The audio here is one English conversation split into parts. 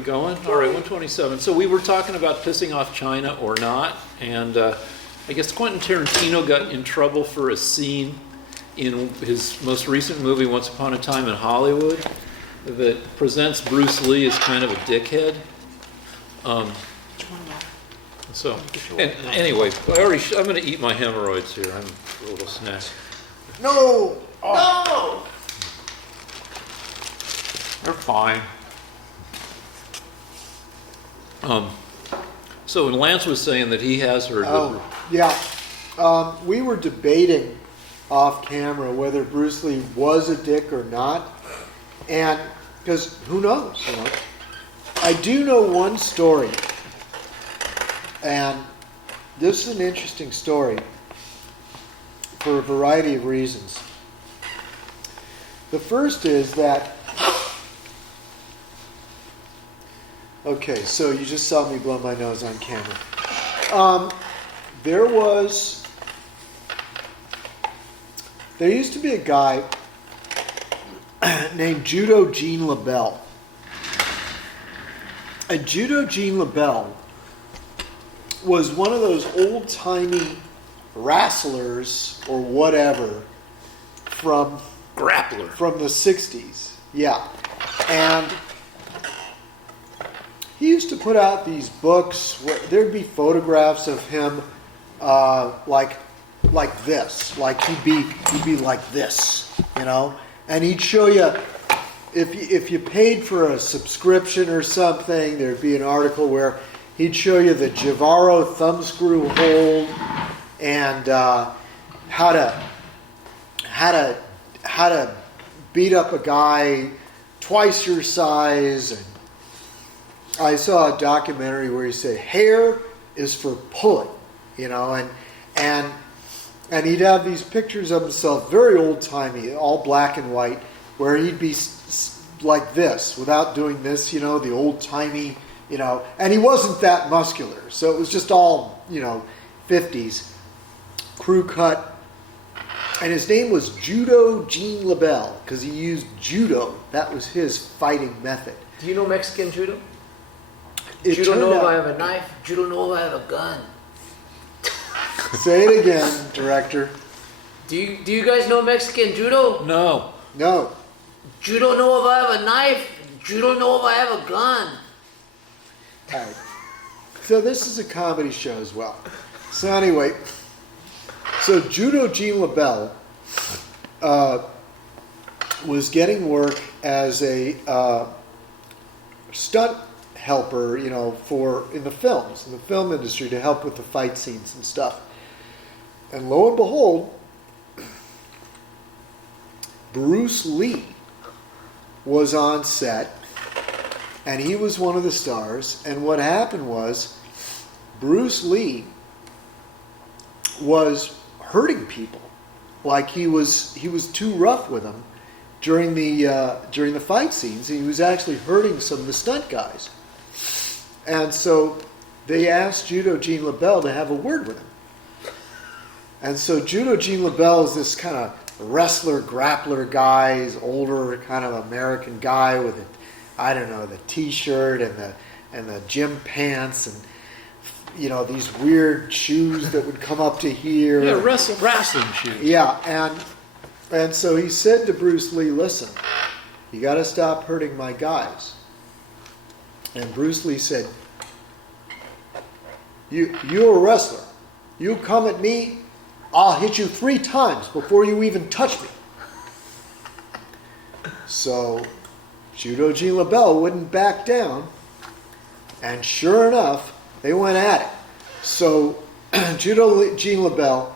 Going? All right, 127. So we were talking about pissing off China or not, and I guess Quentin Tarantino got in trouble for a scene in his most recent movie, Once Upon a Time in Hollywood, that presents Bruce Lee as kind of a dickhead. So, and anyway, I'm going to eat my hemorrhoids here. I'm a little snack. No! No! They're fine. So Lance was saying that he has heard. Yeah. We were debating off camera whether Bruce Lee was a dick or not, and because who knows? You know, I do know one story, and this is an interesting story for a variety of reasons. The first is that. Okay, so you just saw me blow my nose on camera. There used to be a guy named Judo Gene LaBelle. And Judo Gene LaBelle was one of those old-timey wrestlers or whatever from the 60s. Yeah. And he used to put out these books where there'd be photographs of him like this. Like he'd be like this, you know? And he'd show you, if you paid for a subscription or something, there'd be an article where he'd show you the Javaro thumbscrew hold and how to beat up a guy twice your size. And I saw a documentary where he said hair is for pulling, you know, and he'd have these pictures of himself, very old-timey, all black and white, where he'd be like this, without doing this, you know, the old-timey, you know, and he wasn't that muscular, so it was just all, you know, 50s, crew cut, and his name was Judo Gene LaBelle, because he used judo. That was his fighting method. Do you know Mexican judo? You don't know if I have a knife. You don't know if I have a gun. Say it again, director. Do you guys know Mexican judo? No. No. You don't know if I have a knife. You don't know if I have a gun. All right. So this is a comedy show as well. So anyway, so Judo Gene LaBelle was getting work as a stunt helper, you know, in the film industry, to help with the fight scenes and stuff. And lo and behold, Bruce Lee was on set, and he was one of the stars. And what happened was, Bruce Lee was hurting people, like he was too rough with them during the fight scenes. He was actually hurting some of the stunt guys. And so they asked Judo Gene LaBelle to have a word with him. And so Judo Gene LaBelle is this kind of wrestler, grappler guy. He's older, kind of American guy with the T-shirt and the gym pants and, you know, these weird shoes that would come up to here. Yeah, wrestling shoes. Yeah, and so he said to Bruce Lee, "Listen, you got to stop hurting my guys." And Bruce Lee said, You're a wrestler. You come at me, I'll hit you 3 times before you even touch me." So Judo Gene LaBelle wouldn't back down, and sure enough, they went at it. So Judo Gene LaBelle,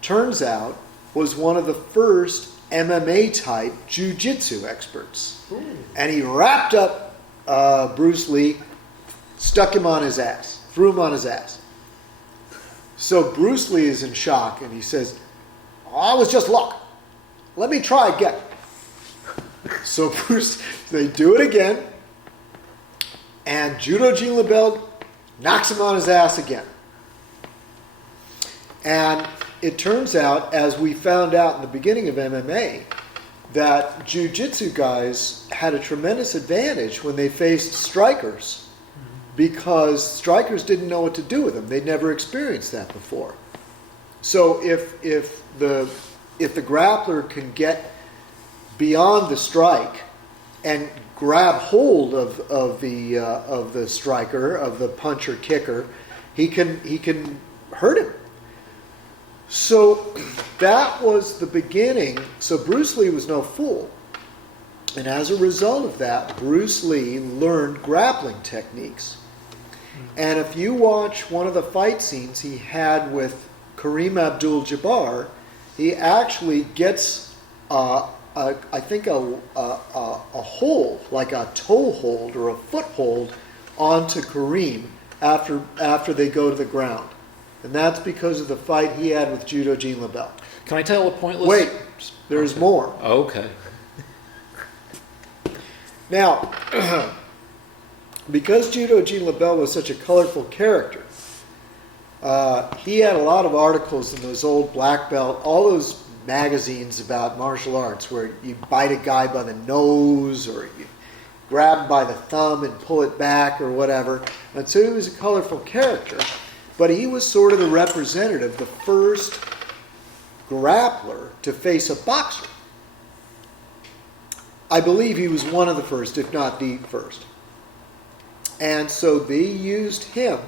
turns out, was one of the first MMA-type jiu-jitsu experts. Ooh. And he wrapped up Bruce Lee, stuck him on his ass, threw him on his ass. So Bruce Lee is in shock, and he says, "Oh, it was just luck. Let me try again." So they do it again, and Judo Gene LaBelle knocks him on his ass again. And it turns out, as we found out in the beginning of MMA, that jiu-jitsu guys had a tremendous advantage when they faced strikers, because strikers didn't know what to do with them. They'd never experienced that before. So if the grappler can get beyond the strike and grab hold of the striker, of the puncher kicker, he can hurt him. So that was the beginning. So Bruce Lee was no fool. And as a result of that, Bruce Lee learned grappling techniques. And if you watch one of the fight scenes he had with Kareem Abdul-Jabbar, he actually gets, I think, a hold, like a toe hold or a foot hold, onto Kareem after they go to the ground. And that's because of the fight he had with Judo Jean LaBelle. Can I tell a pointless... Wait, there's more. Okay. Now, because Judo Jean LaBelle was such a colorful character, he had a lot of articles in those old black belt, all those magazines about martial arts where you bite a guy by the nose or you grab him by the thumb and pull it back or whatever. And so he was a colorful character, but he was sort of the representative, the first grappler to face a boxer. I believe he was one of the first, if not the first. And so they used him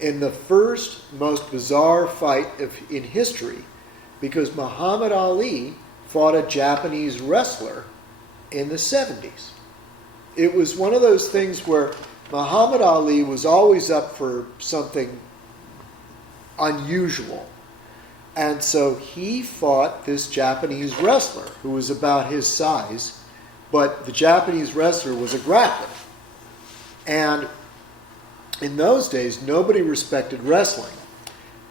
in the first, most bizarre fight in history, because Muhammad Ali fought a Japanese wrestler in the 70s. It was one of those things where Muhammad Ali was always up for something unusual. And so he fought this Japanese wrestler who was about his size, but the Japanese wrestler was a grappler. And in those days, nobody respected wrestling.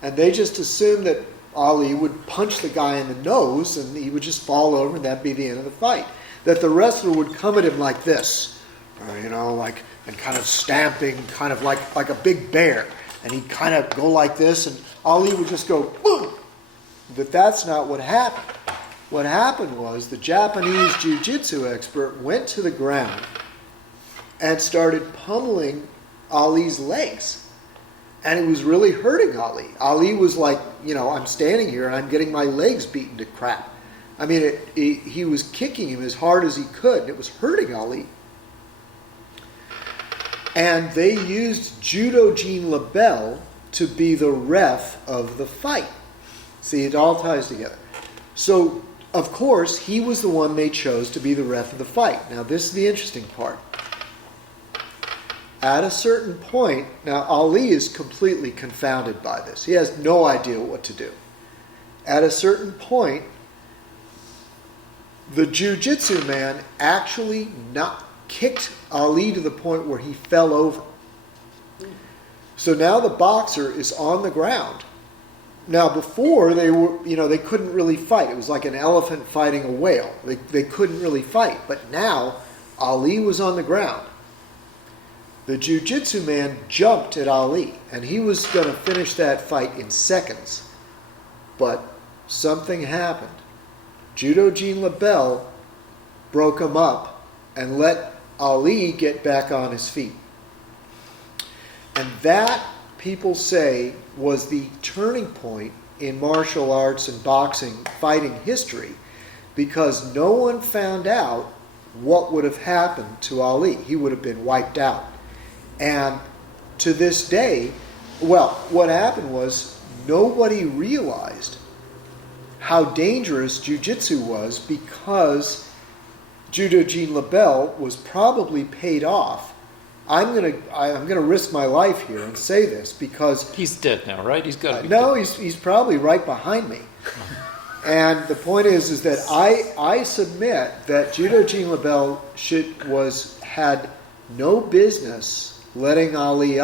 And they just assumed that Ali would punch the guy in the nose and he would just fall over and that'd be the end of the fight. That the wrestler would come at him like this, and kind of stamping, kind of like a big bear. And he'd kind of go like this and Ali would just go, boom! But that's not what happened. What happened was the Japanese jiu-jitsu expert went to the ground and started pummeling Ali's legs. And it was really hurting Ali. Ali was like, I'm standing here and I'm getting my legs beaten to crap. I mean, he was kicking him as hard as he could, and it was hurting Ali. And they used Judo Jean LaBelle to be the ref of the fight. See, it all ties together. So, of course, he was the one they chose to be the ref of the fight. Now, this is the interesting part. At a certain point, now Ali is completely confounded by this. He has no idea what to do. At a certain point, the jiu-jitsu man actually kicked Ali to the point where he fell over. So now the boxer is on the ground. Now before they couldn't really fight. It was like an elephant fighting a whale. They couldn't really fight. But now Ali was on the ground. The jiu-jitsu man jumped at Ali, and he was going to finish that fight in seconds. But something happened. Judo Jean LaBelle broke him up and let Ali get back on his feet. And that, people say, was the turning point in martial arts and boxing fighting history, because no one found out what would have happened to Ali. He would have been wiped out. And to this day, what happened was nobody realized how dangerous jiu-jitsu was, because Judo Jean LaBelle was probably paid off. I'm gonna risk my life here and say this because he's dead now, right? He's got to be no, dead. he's probably right behind me. And the point is that I submit that Judo Jean LaBelle had no business letting Ali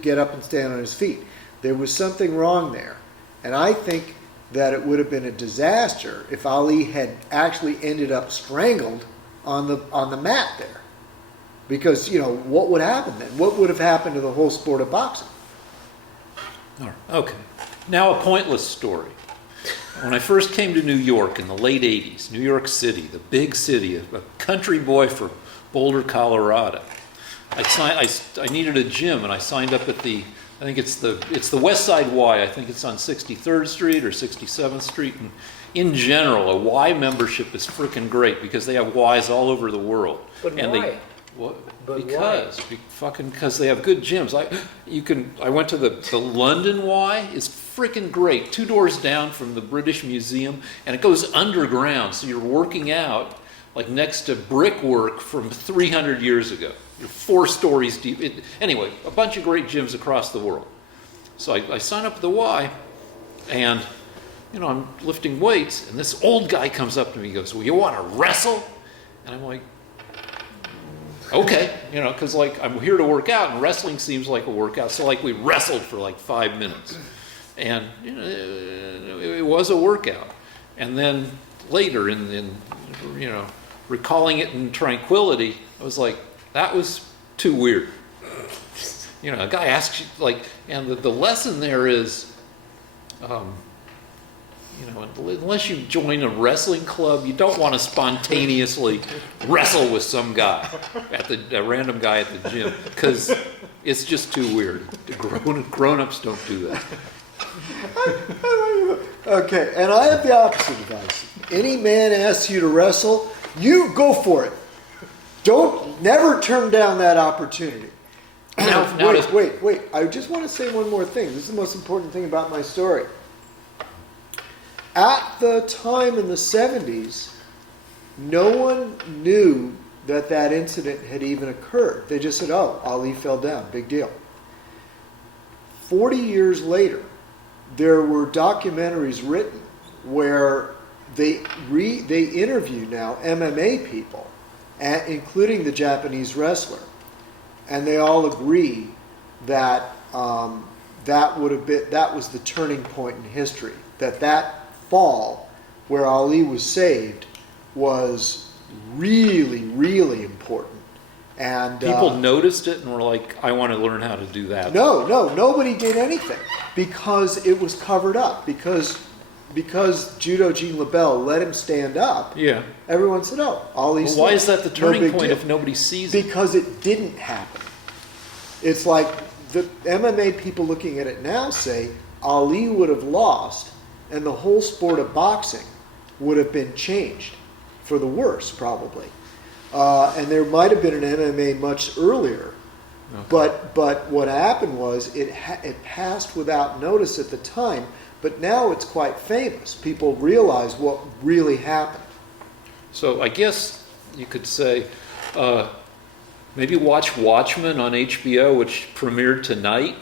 get up and stand on his feet. There was something wrong there, and I think that it would have been a disaster if Ali had actually ended up strangled on the mat there. Because, what would happen then? What would have happened to the whole sport of boxing? All right. Okay. Now a pointless story. When I first came to New York in the late 80s, New York City, the big city, a country boy from Boulder, Colorado, I needed a gym, and I signed up at I think it's the West Side Y. I think it's on 63rd Street or 67th Street. And in general, a Y membership is freaking great because they have Ys all over the world. But and why? Because they have good gyms. I went to the London Y. It's freaking great. 2 doors down from the British Museum, and it goes underground, so you're working out like next to brickwork from 300 years ago. You're 4 stories deep. Anyway, a bunch of great gyms across the world. So I sign up at the Y, and I'm lifting weights, and this old guy comes up to me and goes, "Well, you want to wrestle?" And I'm like, okay, because I'm here to work out, and wrestling seems like a workout. So we wrestled for 5 minutes, and it was a workout. And then later, in recalling it in tranquility, I was like, that was too weird. A guy asks you and the lesson there is, unless you join a wrestling club, you don't want to spontaneously wrestle with some guy, a random guy at the gym, because it's just too weird. Grown-ups don't do that. Okay, and I have the opposite advice. Any man asks you to wrestle, you go for it. Never turn down that opportunity. Wait. I just want to say one more thing. This is the most important thing about my story. At the time in the 70s, no one knew that incident had even occurred. They just said, "Oh, Ali fell down, big deal." 40 years later, there were documentaries written where they interview now MMA people, including the Japanese wrestler, and they all agree that that was the turning point in history. That fall where Ali was saved was really, really important. And people noticed it and were like, "I want to learn how to do that." No, nobody did anything because it was covered up. Because Judo Gene LaBelle let him stand up. Yeah. Everyone said, "Oh, Ali's." Well, why is that the turning point if nobody sees it? Because it didn't happen. It's like the MMA people looking at it now say Ali would have lost, and the whole sport of boxing would have been changed for the worse, probably. And there might have been an MMA much earlier. Okay. But what happened was it passed without notice at the time, but now it's quite famous. People realize what really happened. So I guess you could say maybe watch Watchmen on HBO, which premiered tonight,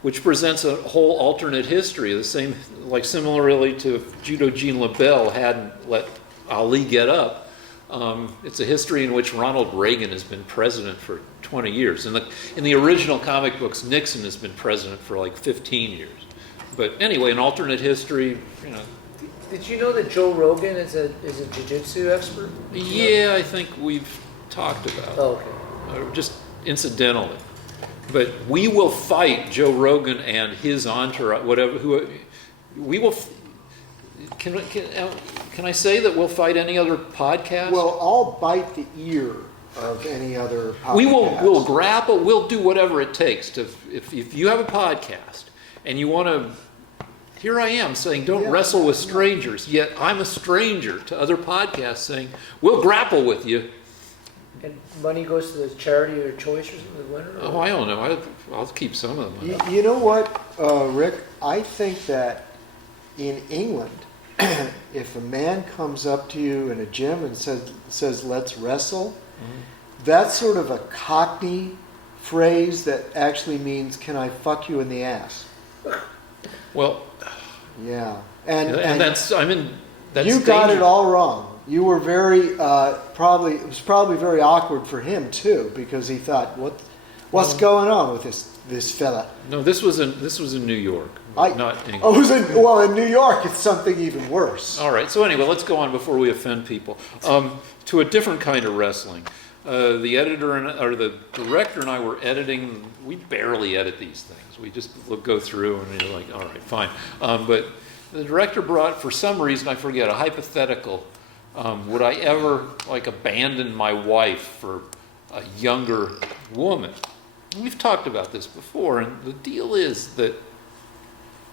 which presents a whole alternate history, the same, similarly to if Judo Gene LaBelle hadn't let Ali get up. It's a history in which Ronald Reagan has been president for 20 years. In the original comic books, Nixon has been president for 15 years. But anyway, an alternate history, Did you know that Joe Rogan is a jiu-jitsu expert? Yeah, I think we've talked about it. Oh, okay. Just incidentally. But we will fight Joe Rogan and his entourage, we will. Can I say that we'll fight any other podcast? Well, I'll bite the ear of any other podcast. We'll grapple. We'll do whatever it takes to. If you have a podcast and you want to, here I am saying don't wrestle with strangers. Yet I'm a stranger to other podcasts saying we'll grapple with you. And money goes to the charity of your choice or something, the winner? Oh, I don't know. I'll keep some of them. You know what, Rick? I think that in England, if a man comes up to you in a gym and says "let's wrestle," that's sort of a Cockney phrase that actually means "can I fuck you in the ass?" Well, yeah, and that's that's you got it all wrong. You were very it was probably very awkward for him too, because he thought, what's going on with this fella? No, this was in New York, not England. Oh, in New York, it's something even worse. All right. So anyway, let's go on before we offend people. To a different kind of wrestling. The editor or the director and I were editing. We barely edit these things. We just go through and you're like, all right, fine. But the director brought, for some reason, I forget, a hypothetical. Would I ever like abandon my wife for a younger woman? We've talked about this before, and the deal is that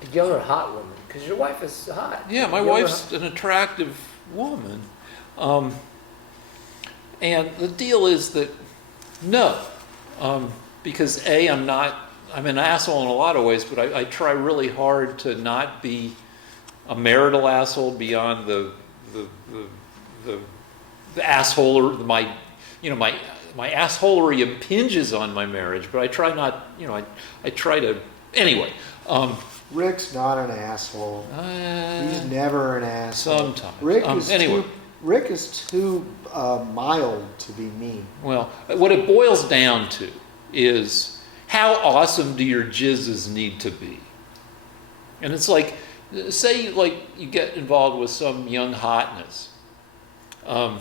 A younger hot woman, because your wife is hot. yeah, my wife's an attractive woman, and the deal is that no, because I'm an asshole in a lot of ways, but I try really hard to not be a marital asshole beyond the asshole, or my assholery impinges on my marriage, but I try not, I try to, anyway. Rick's not an asshole. He's never an asshole. Sometimes. Rick is too mild to be mean. Well, what it boils down to is, how awesome do your jizzes need to be? And it's like, say you get involved with some young hotness, and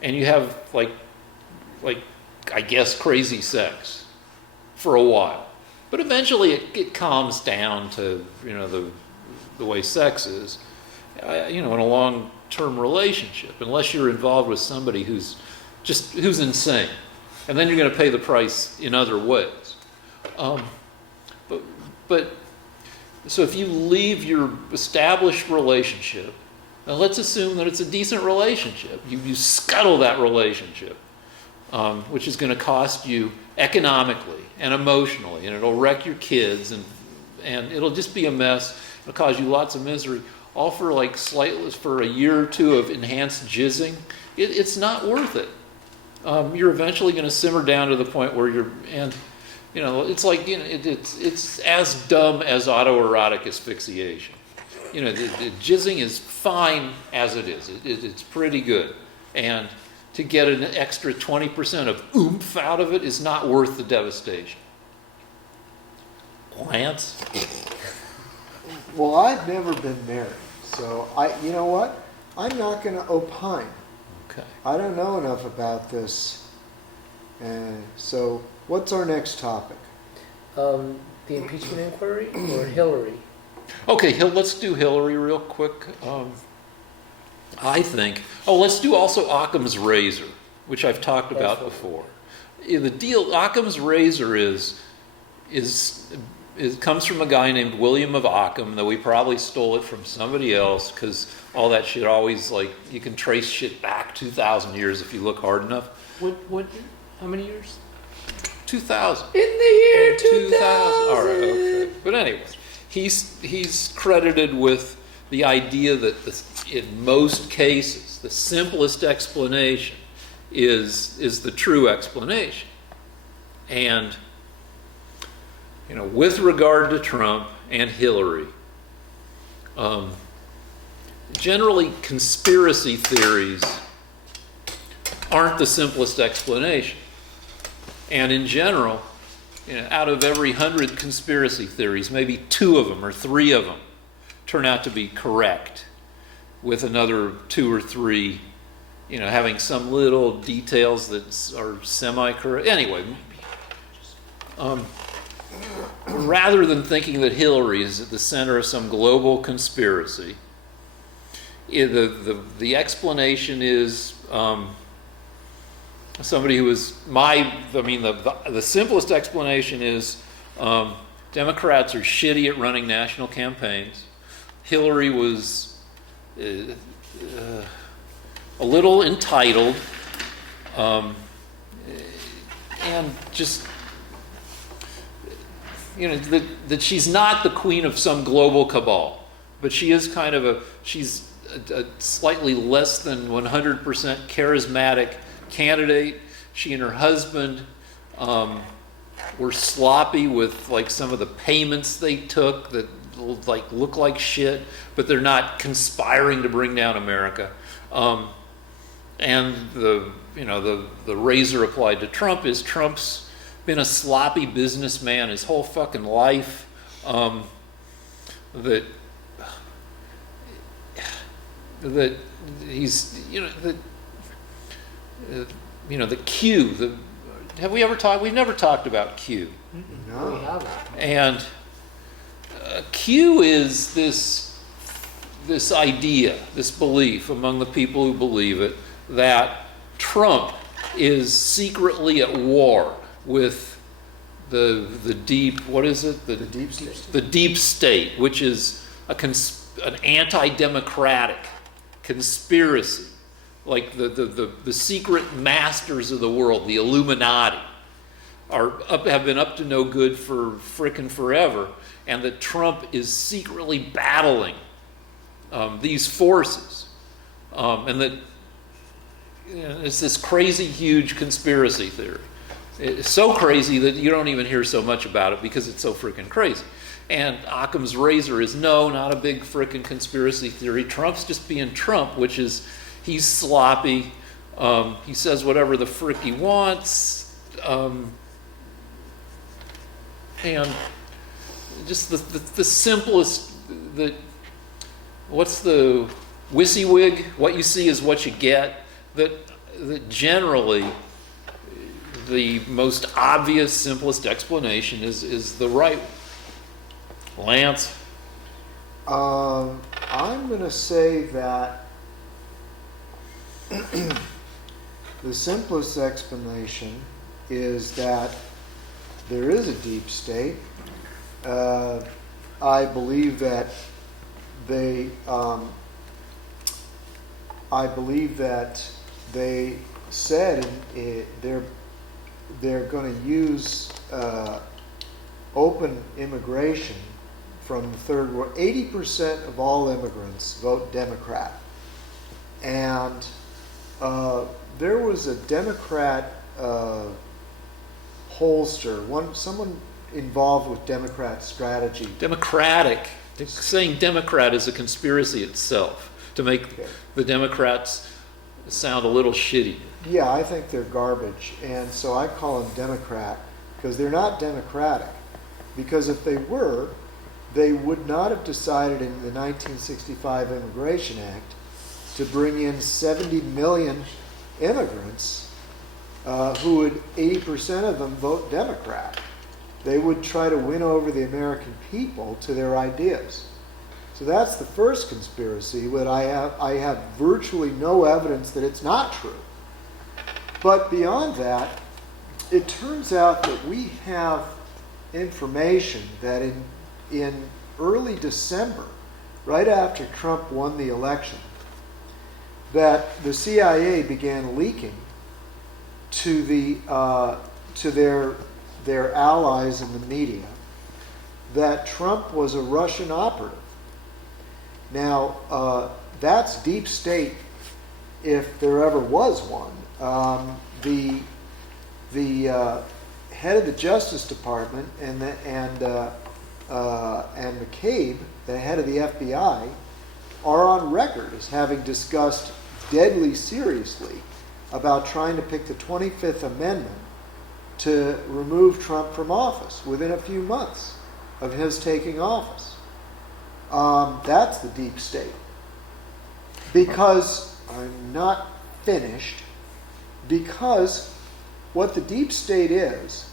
you have like I guess crazy sex for a while, but eventually it calms down to the way sex is, in a long-term relationship, unless you're involved with somebody who's insane, and then you're going to pay the price in other ways. But so if you leave your established relationship, now let's assume that it's a decent relationship. You scuttle that relationship, which is going to cost you economically and emotionally, and it'll wreck your kids, and it'll just be a mess. It'll cause you lots of misery, all for for a year or two of enhanced jizzing. It's not worth it. You're eventually going to simmer down to the point where it's like, it's as dumb as autoerotic asphyxiation. The jizzing is fine as it is. It's pretty good. And to get an extra 20% of oomph out of it is not worth the devastation. Lance? Well, I've never been married, so you know what? I'm not going to opine. Okay. I don't know enough about this. So what's our next topic? The impeachment inquiry or Hillary? Okay, let's do Hillary real quick. I think. Let's do also Occam's razor, which I've talked about before. The deal, Occam's razor comes from a guy named William of Occam, though we probably stole it from somebody else, because all that shit always, you can trace shit back 2,000 years if you look hard enough. What? How many years? 2,000. In the year 2000. All right, okay. But anyway, he's credited with the idea that in most cases, the simplest explanation is the true explanation. And, with regard to Trump and Hillary, generally conspiracy theories aren't the simplest explanation. And in general, out of every 100 conspiracy theories, maybe 2 of them or 3 of them turn out to be correct, with another 2 or 3, having some little details that are semi-correct. Anyway, rather than thinking that Hillary is at the center of some global conspiracy, the explanation is somebody who was the simplest explanation is Democrats are shitty at running national campaigns. Hillary was a little entitled, and just that she's not the queen of some global cabal, but she is she's a slightly less than 100% charismatic candidate. She and her husband were sloppy with some of the payments they took that look like shit, but they're not conspiring to bring down America. And the razor applied to Trump is Trump's been a sloppy businessman his whole fucking life. That he's the Q. Have we ever talked? We've never talked about Q. No. We haven't. And Q is this this idea, this belief among the people who believe it, that Trump is secretly at war with the deep, what is it? The deep state. The deep state, which is an anti-democratic conspiracy, like the secret masters of the world, the Illuminati, have been up to no good for frickin' forever, and that Trump is secretly battling these forces, and that it's this crazy, huge conspiracy theory. It's so crazy that you don't even hear so much about it because it's so freaking crazy. And Occam's razor is no, not a big frickin' conspiracy theory. Trump's just being Trump, which is he's sloppy. He says whatever the frick he wants. And just the simplest, what's the WYSIWYG? What you see is what you get. That generally the most obvious, simplest explanation is the right one. Lance? I'm going to say that the simplest explanation is that there is a deep state. I believe that they said they're going to use open immigration from the third world. 80% of all immigrants vote Democrat, and there was a Democrat pollster, someone involved with Democrat strategy. Democratic. Saying Democrat is a conspiracy itself to make the Democrats sound a little shitty. Yeah, I think they're garbage, and so I call them Democrat because they're not democratic. Because if they were, they would not have decided in the 1965 Immigration Act to bring in 70 million immigrants who would 80% of them vote Democrat. They would try to win over the American people to their ideas. So that's the first conspiracy, but I have virtually no evidence that it's not true. But beyond that, it turns out that we have information that in early December, right after Trump won the election, that the CIA began leaking to their allies in the media that Trump was a Russian operative. Now, that's deep state if there ever was one. The head of the Justice Department and McCabe, the head of the FBI, are on record as having discussed deadly seriously about trying to pick the 25th Amendment to remove Trump from office within a few months of his taking office. That's the deep state. Because I'm not finished. Because what the deep state is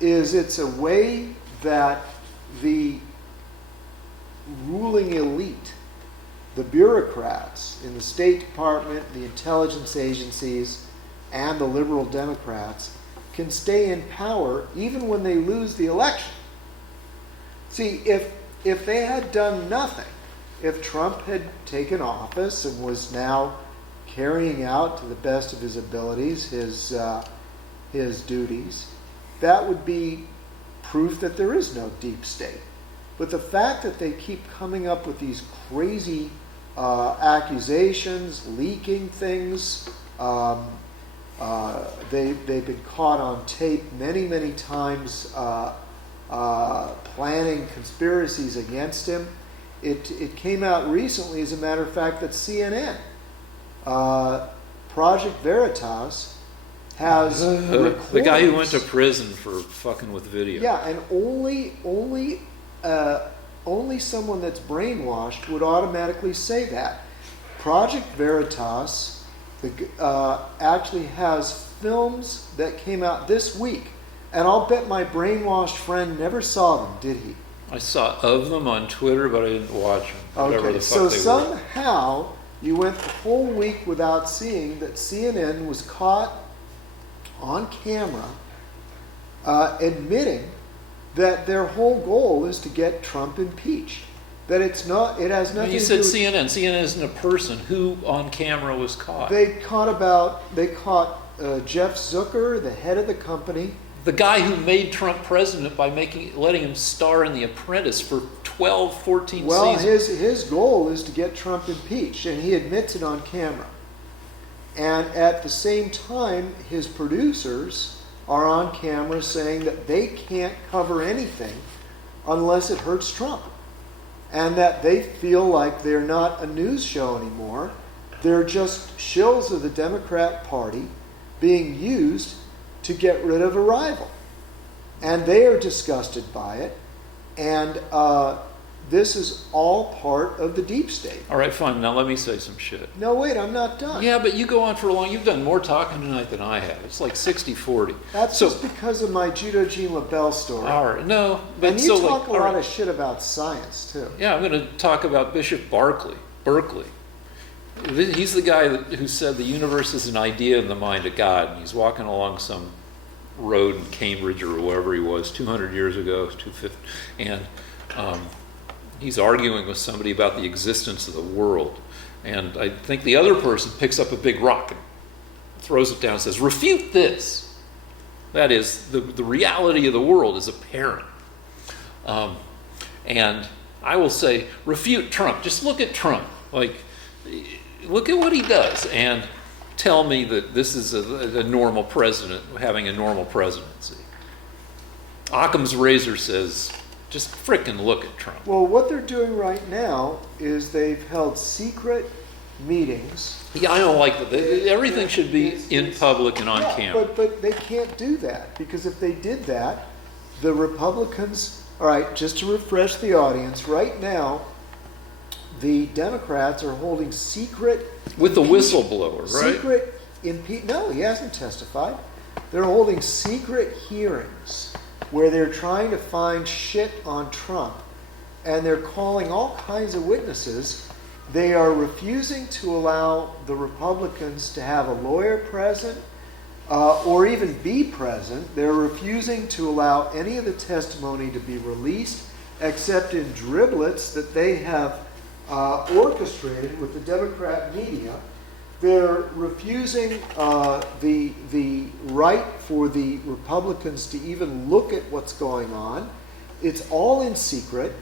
it's a way that the ruling elite, the bureaucrats in the State Department, the intelligence agencies, and the liberal Democrats can stay in power even when they lose the election. See, if they had done nothing, if Trump had taken office and was now carrying out to the best of his abilities his duties, that would be proof that there is no deep state. But the fact that they keep coming up with these crazy accusations, leaking things, they've been caught on tape many, many times planning conspiracies against him. It came out recently, as a matter of fact, that CNN, Project Veritas, has the guy who went to prison for fucking with video. Yeah, and only someone that's brainwashed would automatically say that. Project Veritas actually has films that came out this week, and I'll bet my brainwashed friend never saw them, did he? I saw of them on Twitter, but I didn't watch them. Whatever Okay, the fuck so they were. somehow you went the whole week without seeing that CNN was caught on camera admitting that their whole goal is to get Trump impeached. That it's not, it has nothing You to said do with... CNN. CNN isn't a person. Who on camera was caught? They caught Jeff Zucker, the head of the company. The guy who made Trump president by letting him star in The Apprentice for 12, 14 Well, seasons. his goal is to get Trump impeached, and he admits it on camera. And at the same time, his producers are on camera saying that they can't cover anything unless it hurts Trump. And that they feel like they're not a news show anymore. They're just shills of the Democrat Party being used to get rid of a rival. And they are disgusted by it. And this is all part of the deep state. All right, fine. Now let me say some shit. No, wait, I'm not done. Yeah, but you go on for a long... You've done more talking tonight than I have. It's like 60-40. That's so, just because of my Judo Jean LaBelle story. all right, no. But And you so talk like, a all lot right. of shit about science, too. Yeah, I'm going to talk about Bishop Berkeley. He's the guy who said the universe is an idea in the mind of God. And he's walking along some road in Cambridge or wherever he was 200 years ago, 250, and he's arguing with somebody about the existence of the world. And I think the other person picks up a big rock and throws it down and says, refute this. That is, the reality of the world is apparent. And I will say, refute Trump. Just look at Trump. Like, look at what he does and tell me that this is a normal president having a normal presidency. Occam's razor says, just frickin' look at Trump. Well, what they're doing right now is they've held secret meetings. Yeah, I don't like that. Everything should be in public and on Yeah, camera. but they can't do that, because if they did that, the Republicans... All right, just to refresh the audience, right now, the Democrats are holding secret... With the whistleblower, right? Secret No, he hasn't testified. They're holding secret hearings where they're trying to find shit on Trump, and they're calling all kinds of witnesses. They are refusing to allow the Republicans to have a lawyer present or even be present. They're refusing to allow any of the testimony to be released except in driblets that they have orchestrated with the Democrat media. They're refusing the right for the Republicans to even look at what's going on. It's all in secret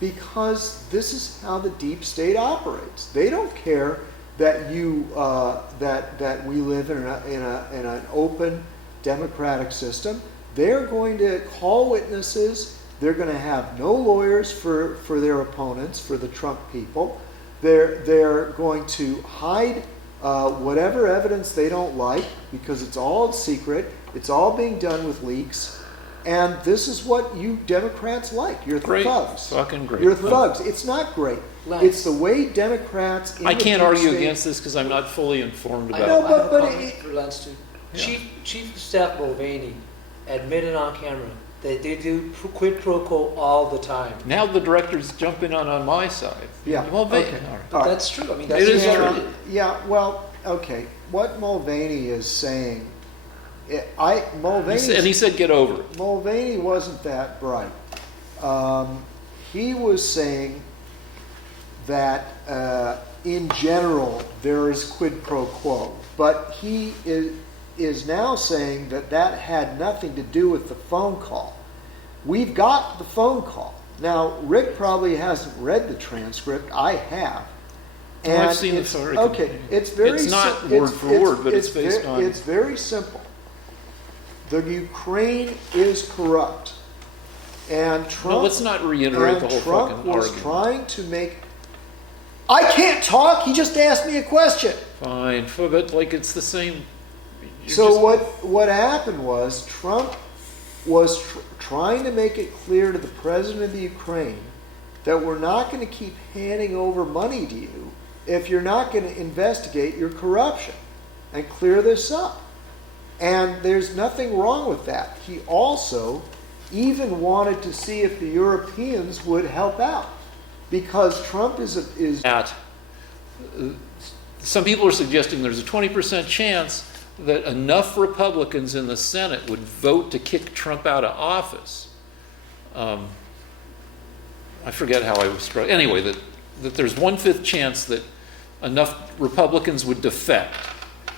because this is how the deep state operates. They don't care that that we live in an open democratic system. They're going to call witnesses. They're going to have no lawyers for their opponents, for the Trump people. They're going to hide whatever evidence they don't like because it's all secret. It's all being done with leaks. And this is what you Democrats like. You're Great. thugs. Fucking great. You're thugs. It's not great. Lance. It's the way Democrats... in I the can't deep argue state- against this because I'm not fully informed about know, it. I have a but comment it- for Lance too. Yeah. Chief of Staff Mulvaney admitted on camera that they do quid pro quo all the time. Now the director's jumping on my side. Yeah, Well, okay. all right. But All right. that's true. I mean, that's It is the true. reality. Yeah, well, okay. What Mulvaney is saying... And he said, get over it. Mulvaney wasn't that bright. He was saying that in general there is quid pro quo, but he is now saying that had nothing to do with the phone call. We've got the phone call. Now, Rick probably hasn't read the transcript. I have. I've seen the it's- story. Okay, it's very It's not sim- word for word, but it's based on... It's very simple. The Ukraine is corrupt, and Trump. No, let's not reiterate the whole Trump fucking was argument. trying to make. I can't talk. He just asked me a question. Fine, but like it's the same. You're So just- what happened was Trump was trying to make it clear to the president of the Ukraine that we're not going to keep handing over money to you if you're not going to investigate your corruption and clear this up. And there's nothing wrong with that. He also even wanted to see if the Europeans would help out, because Trump is some people are suggesting there's a 20% chance that enough Republicans in the Senate would vote to kick Trump out of office. I forget how I was struck. Anyway, that there's 1/5 chance that enough Republicans would defect.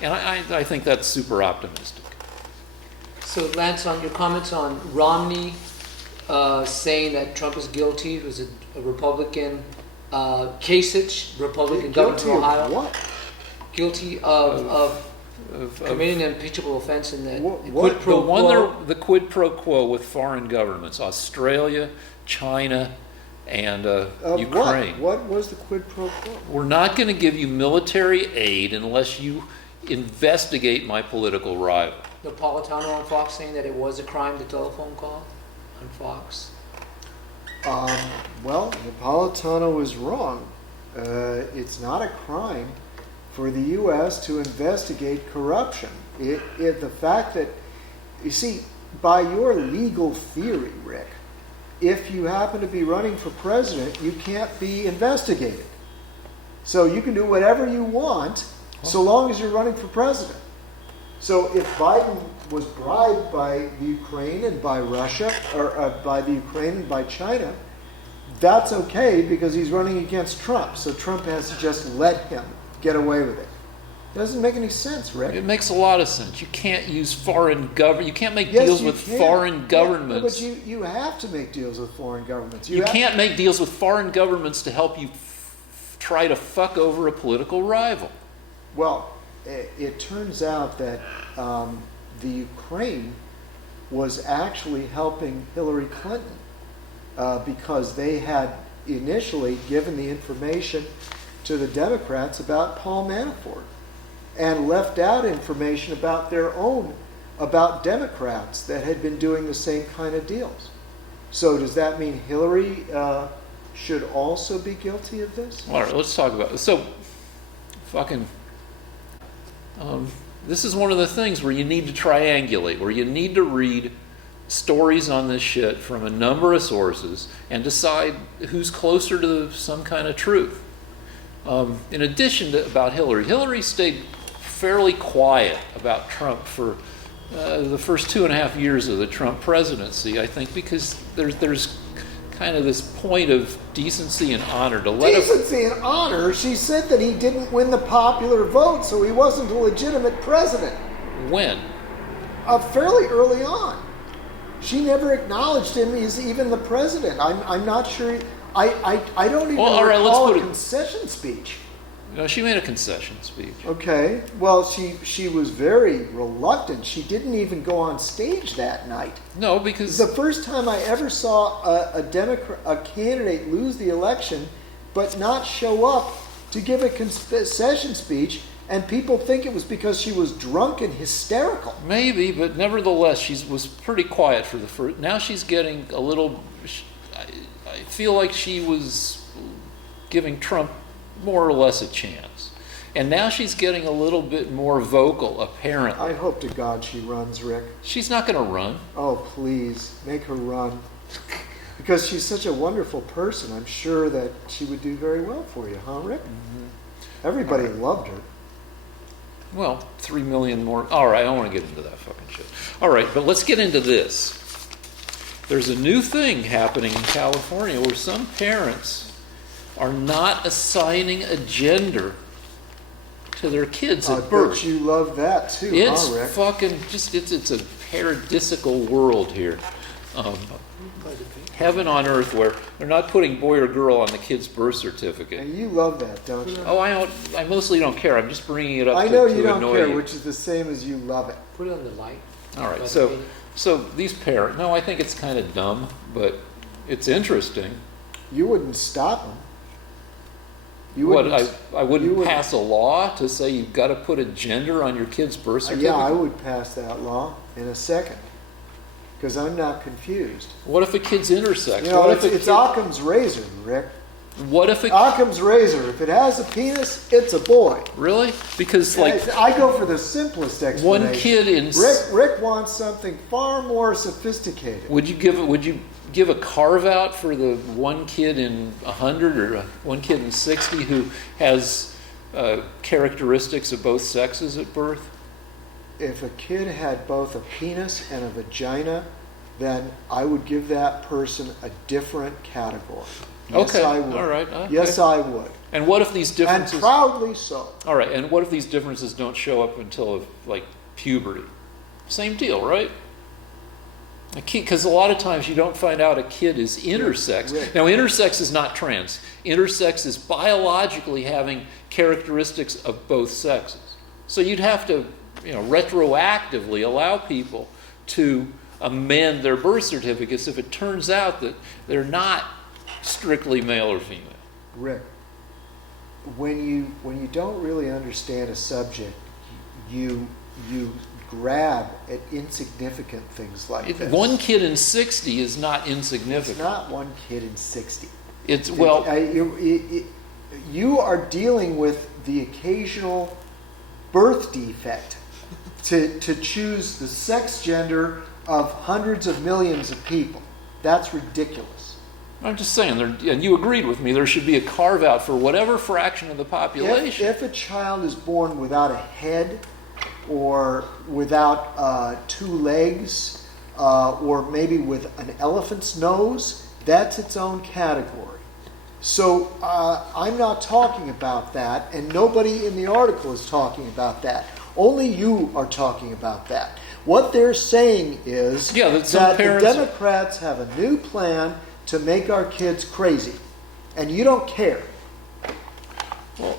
And I think that's super optimistic. So, Lance, on your comments on Romney saying that Trump is guilty, it was a Republican, Kasich, Republican governor of Ohio. Of what? Guilty of committing an impeachable offense in the What? quid pro quo. The quid pro quo with foreign governments, Australia, China, and Ukraine. What was the quid pro quo? We're not going to give you military aid unless you investigate my political rival. Napolitano on Fox saying that it was a crime, the telephone call on Fox. Well, Napolitano was wrong. It's not a crime for the U.S. to investigate corruption. The fact that, you see, by your legal theory, Rick, if you happen to be running for president, you can't be investigated. So you can do whatever you want so long as you're running for president. So if Biden was bribed by the Ukraine and by Russia, or by the Ukraine and by China, that's okay because he's running against Trump. So Trump has to just let him get away with it. Doesn't make any sense, Rick. It makes a lot of sense. You can't use foreign government. You can't make deals with foreign governments. Yeah, but you have to make deals with foreign governments. You can't make deals with foreign governments to help you try to fuck over a political rival. Well, it turns out that the Ukraine was actually helping Hillary Clinton because they had initially given the information to the Democrats about Paul Manafort and left out information about about Democrats that had been doing the same kind of deals. So does that mean Hillary should also be guilty of this? All right, let's talk about it. So, this is one of the things where you need to triangulate, where you need to read stories on this shit from a number of sources and decide who's closer to some kind of truth. In addition to about Hillary stayed fairly quiet about Trump for the first 2.5 years of the Trump presidency, I think, because there's kind of this point of decency and honor to let decency and honor. She said that he didn't win the popular vote, so he wasn't a legitimate president. When? Fairly early on. She never acknowledged him as even the president. I'm not sure. I don't even recall a concession speech. No, she made a concession speech. Okay. Well, she was very reluctant. She didn't even go on stage that night. No, because the first time I ever saw a candidate lose the election, but not show up to give a concession speech, and people think it was because she was drunk and hysterical. Maybe, but nevertheless, she was pretty quiet for the first. Now she's getting a little. I feel like she was giving Trump more or less a chance. And now she's getting a little bit more vocal, apparently. I hope to God she runs, Rick. She's not going to run. Oh, please, make her run. Because she's such a wonderful person. I'm sure that she would do very well for you, huh, Rick? Mm-hmm. Everybody loved her. Well, 3 million more. All right, I don't want to get into that fucking shit. All right, but let's get into this. There's a new thing happening in California where some parents are not assigning a gender to their kids at birth. I bet you love that too, it's huh, Rick? Fucking just it's a paradisical world here. Heaven on earth where they're not putting boy or girl on the kid's birth certificate. And you love that, don't you? Oh, I mostly don't care. I'm just bringing it up I know to you don't annoy care, you. which is the same as you love it. Put it on the light. All right, so these parents, no, I think it's kind of dumb, but it's interesting. You wouldn't stop them. I wouldn't pass a law to say you've got to put a gender on your kid's birth certificate? Yeah, I would pass that law in a second. Because I'm not confused. What if a kid's intersex? You know, it's Occam's razor, Rick. What if it Occam's razor. If it has a penis, it's a boy. really? Because like I go for the simplest explanation. one kid in Rick wants something far more sophisticated. would you give a carve out for the one kid in 100 or one kid in 60 who has characteristics of both sexes at birth? If a kid had both a penis and a vagina, then I would give that person a different category. Yes, Okay, I would. all right, okay. Yes, I would. And what if these And differences? proudly so. All right, and what if these differences don't show up until like puberty? Same deal, right? Because a lot of times you don't find out a kid is intersex. Right. Now, intersex is not trans. Intersex is biologically having characteristics of both sexes. So you'd have to, retroactively allow people to amend their birth certificates if it turns out that they're not strictly male or female. Rick, when you don't really understand a subject, you grab at insignificant things like this. One kid in 60 is not insignificant. It's not one kid in 60. It's You are dealing with the occasional birth defect to choose the sex gender of hundreds of millions of people. That's ridiculous. I'm just saying, and you agreed with me, there should be a carve out for whatever fraction of the population. If a child is born without a head or without 2 legs or maybe with an elephant's nose, that's its own category. So I'm not talking about that, and nobody in the article is talking about that. Only you are talking about that. What they're saying is that the Democrats have a new plan to make our kids crazy, and you don't care. Well,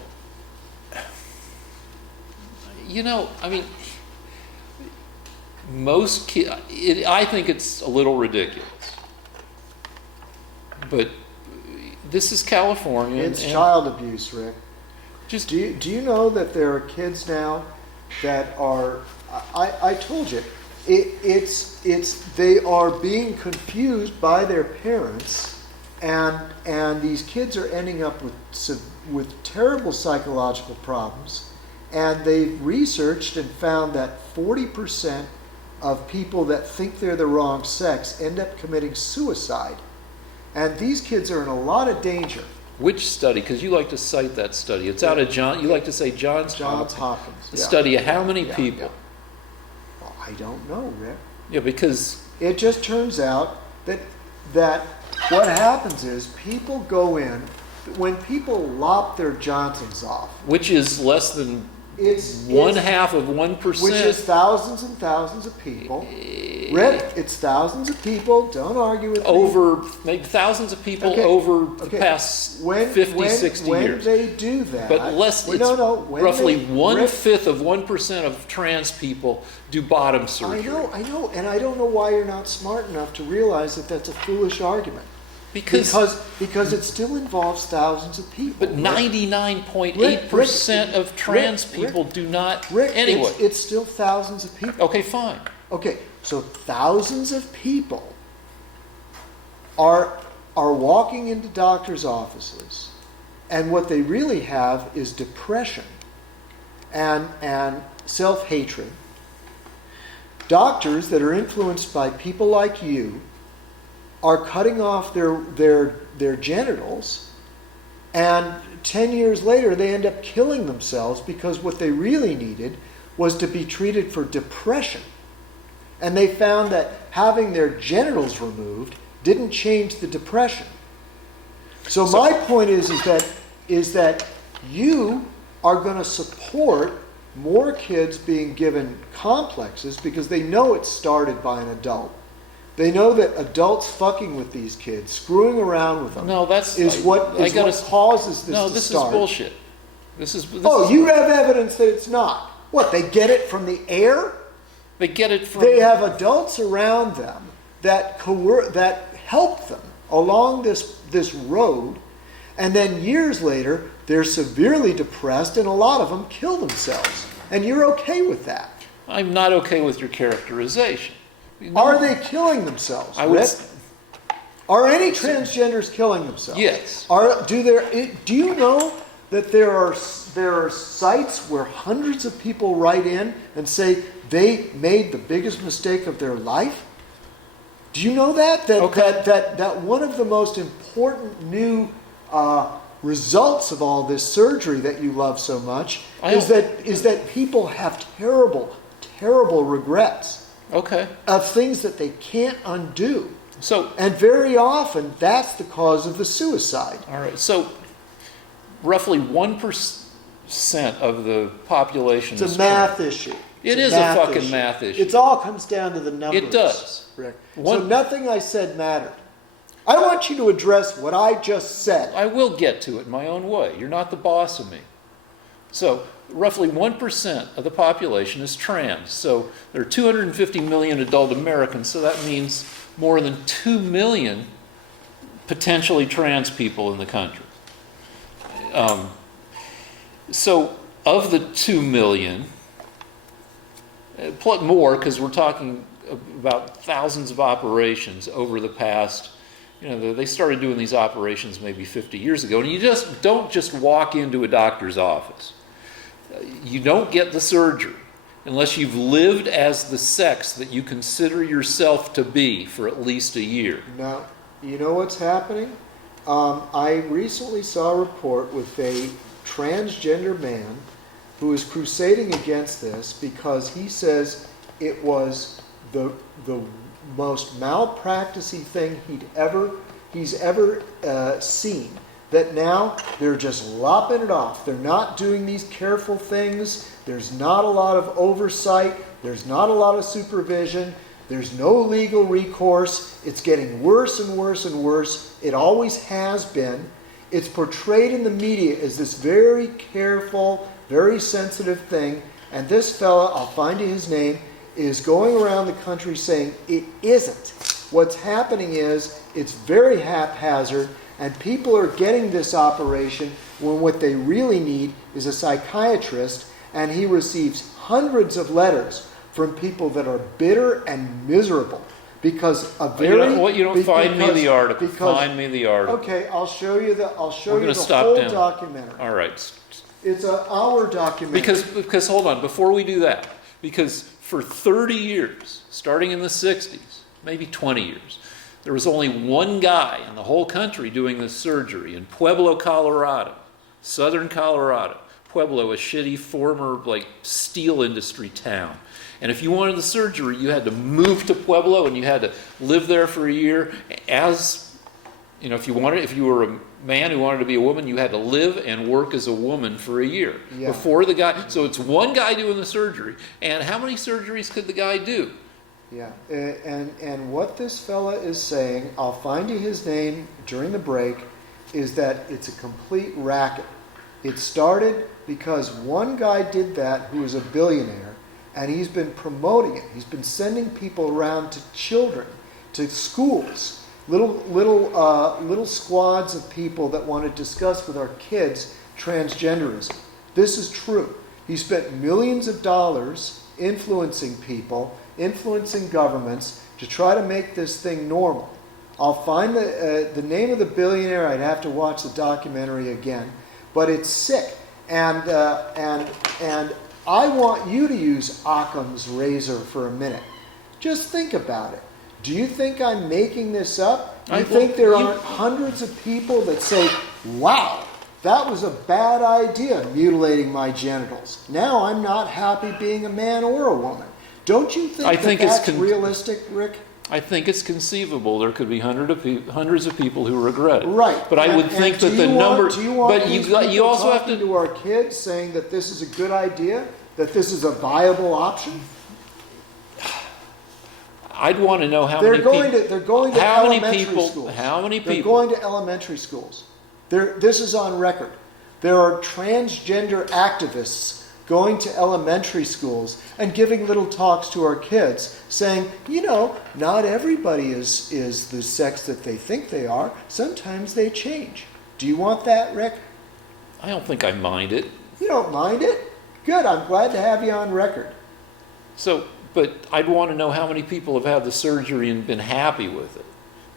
most kids, I think it's a little ridiculous. But this is California. It's child abuse, Rick. Just Do you know that there are kids now that are? I told you, they are being confused by their parents, and these kids are ending up with terrible psychological problems. And they've researched and found that 40% of people that think they're the wrong sex end up committing suicide. And these kids are in a lot of danger. which study? Because you like to cite that study. It's out of John. You like to say Johns Hopkins. The Yeah. study of how many Yeah, people? yeah. Well, I don't know, Rick. Yeah, because It just turns out that what happens is people go in, when people lop their Johnsons off, which is less than it's one half of 1%. which is thousands and thousands of people. Rick, it's thousands of people. Don't argue with me. over maybe thousands of people Okay, over the okay. past When 50, 60 when years. they do that, But less, when it's when roughly they- Rick, 1/5 of 1% of trans people do bottom surgery. I know, and I don't know why you're not smart enough to realize that that's a foolish argument. Because Because it still involves thousands of people. but Rick. 99.8% of trans Rick, people do not. Rick, Anyway, it's still thousands of people. okay, fine. Okay, so thousands of people are walking into doctors' offices, and what they really have is depression and self-hatred. Doctors that are influenced by people like you are cutting off their genitals, and 10 years later they end up killing themselves because what they really needed was to be treated for depression. And they found that having their genitals removed didn't change the depression. So my point is that you are going to support more kids being given complexes because they know it started by an adult. They know that adults fucking with these kids, screwing around with them, No, that's is what causes this No, to this start. is bullshit. This is You have evidence that it's not. What, they get it from the air? They get it from. They have adults around them that help them along this road, and then years later they're severely depressed, and a lot of them kill themselves. And you're okay with that? I'm not okay with your characterization. Are they killing themselves? I would. Rick? Are any transgenders killing themselves? Yes. Do you know that there are sites where hundreds of people write in and say they made the biggest mistake of their life? Do you know that? That one of the most important new results of all this surgery that you love so much is that people have terrible, terrible regrets of things that they can't undo. And very often that's the cause of the suicide. All right. So roughly 1% of the population It's a math issue. It is a fucking math issue. It all comes down to the numbers. It does. Rick. So nothing I said mattered. I want you to address what I just said. I will get to it my own way. You're not the boss of me. So roughly 1% of the population is trans. So there are 250 million adult Americans. So that means more than 2 million potentially trans people in the country. So of the 2 million, more, because we're talking about thousands of operations over the past, they started doing these operations maybe 50 years ago, and you just don't just walk into a doctor's office. You don't get the surgery unless you've lived as the sex that you consider yourself to be for at least a year. Now, you know what's happening? I recently saw a report with a transgender man who is crusading against this because he says it was the most malpractice-y thing he's ever seen. That now they're just lopping it off. They're not doing these careful things. There's not a lot of oversight. There's not a lot of supervision. There's no legal recourse. It's getting worse and worse and worse. It always has been. It's portrayed in the media as this very careful, very sensitive thing. And this fella, I'll find you his name, is going around the country saying it isn't. What's happening is it's very haphazard, and people are getting this operation when what they really need is a psychiatrist, and he receives hundreds of letters from people that are bitter and miserable because a very... You don't find me the article. Find me the article. Okay, I'll show you the whole down. documentary. All right. It's an hour documentary. Because hold on, before we do that, because for 30 years, starting in the 60s, maybe 20 years, there was only one guy in the whole country doing this surgery in Pueblo, Colorado, southern Colorado. Pueblo, a shitty former steel industry town. And if you wanted the surgery, you had to move to Pueblo and you had to live there for a year. If you were a man who wanted to be a woman, you had to live and work as a woman for a year before the guy. So it's one guy doing the surgery. And how many surgeries could the guy do? Yeah, and what this fella is saying, I'll find you his name during the break, is that it's a complete racket. It started because one guy did that who is a billionaire, and he's been promoting it. He's been sending people around to children, to schools, little squads of people that want to discuss with our kids transgenderism. This is true. He spent millions of dollars influencing people, influencing governments to try to make this thing normal. I'll find the name of the billionaire. I'd have to watch the documentary again, but it's sick. And I want you to use Occam's razor for a minute. Just think about it. Do you think I'm making this up? Do you think there aren't hundreds of people that say, "Wow, that was a bad idea, mutilating my genitals. Now I'm not happy being a man or a woman." Don't you think that's realistic, Rick? I think it's conceivable there could be hundreds of people who regret it. Right. But I would think that the number... Do you want you also have to our kids saying that this is a good idea? That this is a viable option? I'd want to know how many people... They're going to elementary schools. How many people? They're going to elementary schools. This is on record. There are transgender activists going to elementary schools and giving little talks to our kids saying, not everybody is the sex that they think they are. Sometimes they change. Do you want that, Rick? I don't think I mind it. You don't mind it? Good. I'm glad to have you on record. But I'd want to know how many people have had the surgery and been happy with it.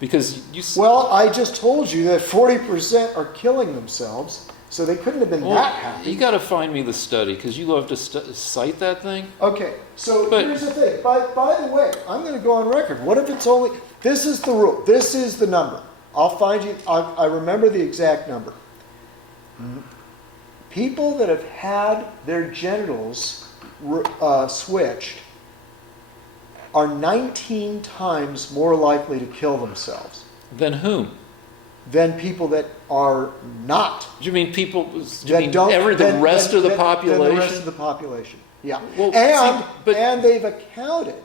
Because Well, I just told you that 40% are killing themselves, so they couldn't have been that happy. you got to find me the study because you love to cite that thing. Okay, so But- here's the thing. By the way, I'm going to go on record. What if it's only... This is the rule. This is the number. I'll find you... I remember the exact number. People that have had their genitals switched are 19 times more likely to kill themselves Then whom? than people that are not. Do you mean people? Do you That mean don't, the rest of the than population? the rest of the population. Yeah. Well, and, see, but- and they've accounted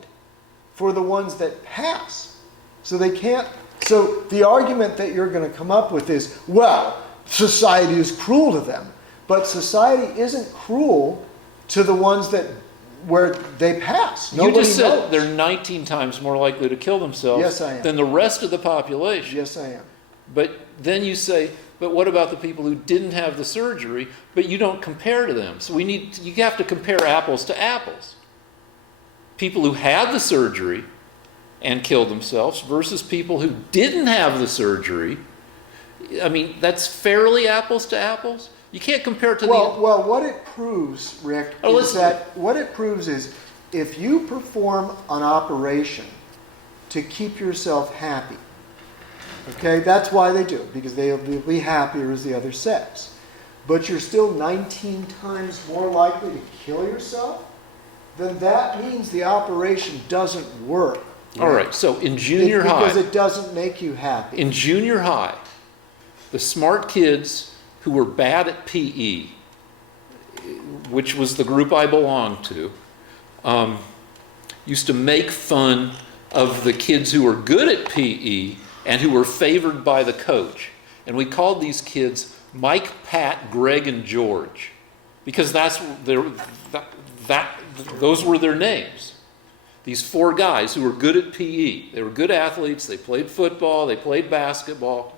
for the ones that pass. So they can't. So the argument that you're going to come up with is, well, society is cruel to them. But society isn't cruel to the ones that where they pass. You Nobody just said knows. they're 19 times more likely to kill themselves Yes, I am. than the rest of the population. Yes, I am. But then you say, but what about the people who didn't have the surgery, but you don't compare to them? So you have to compare apples to apples. People who had the surgery and killed themselves versus people who didn't have the surgery. I mean, that's fairly apples to apples. You can't compare it to Well, what it proves, Rick, Oh, is that what it proves is if you perform an operation to keep yourself happy, okay, that's why they do it, because they'll be happier as the other sex. But you're still 19 times more likely to kill yourself, then that means the operation doesn't work. All right, so in junior high, because it doesn't make you happy. in junior high, the smart kids who were bad at PE, which was the group I belonged to, used to make fun of the kids who were good at PE and who were favored by the coach. And we called these kids Mike, Pat, Greg, and George, because those were their names. These four guys who were good at PE. They were good athletes. They played football. They played basketball.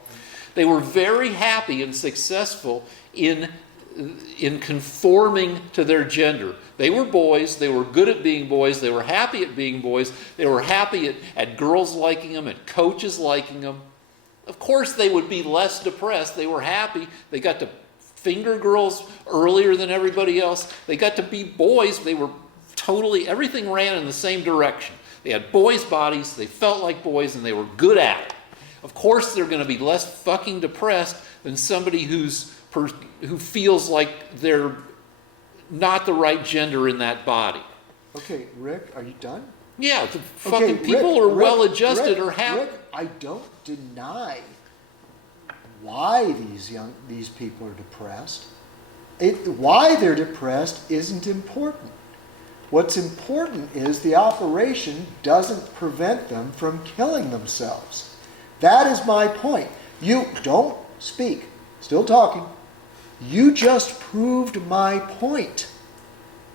They were very happy and successful in conforming to their gender. They were boys. They were good at being boys. They were happy at being boys. They were happy at girls liking them, at coaches liking them. Of course, they would be less depressed. They were happy. They got to finger girls earlier than everybody else. They got to be boys. They were everything ran in the same direction. They had boys' bodies. They felt like boys, and they were good at it. Of course, they're going to be less fucking depressed than somebody who feels like they're not the right gender in that body. Okay, Rick, are you done? Yeah, the Okay, fucking people Rick, are well-adjusted Rick, or happy. Rick, I don't deny why these people are depressed. Why they're depressed isn't important. What's important is the operation doesn't prevent them from killing themselves. That is my point. You don't speak. Still talking. You just proved my point.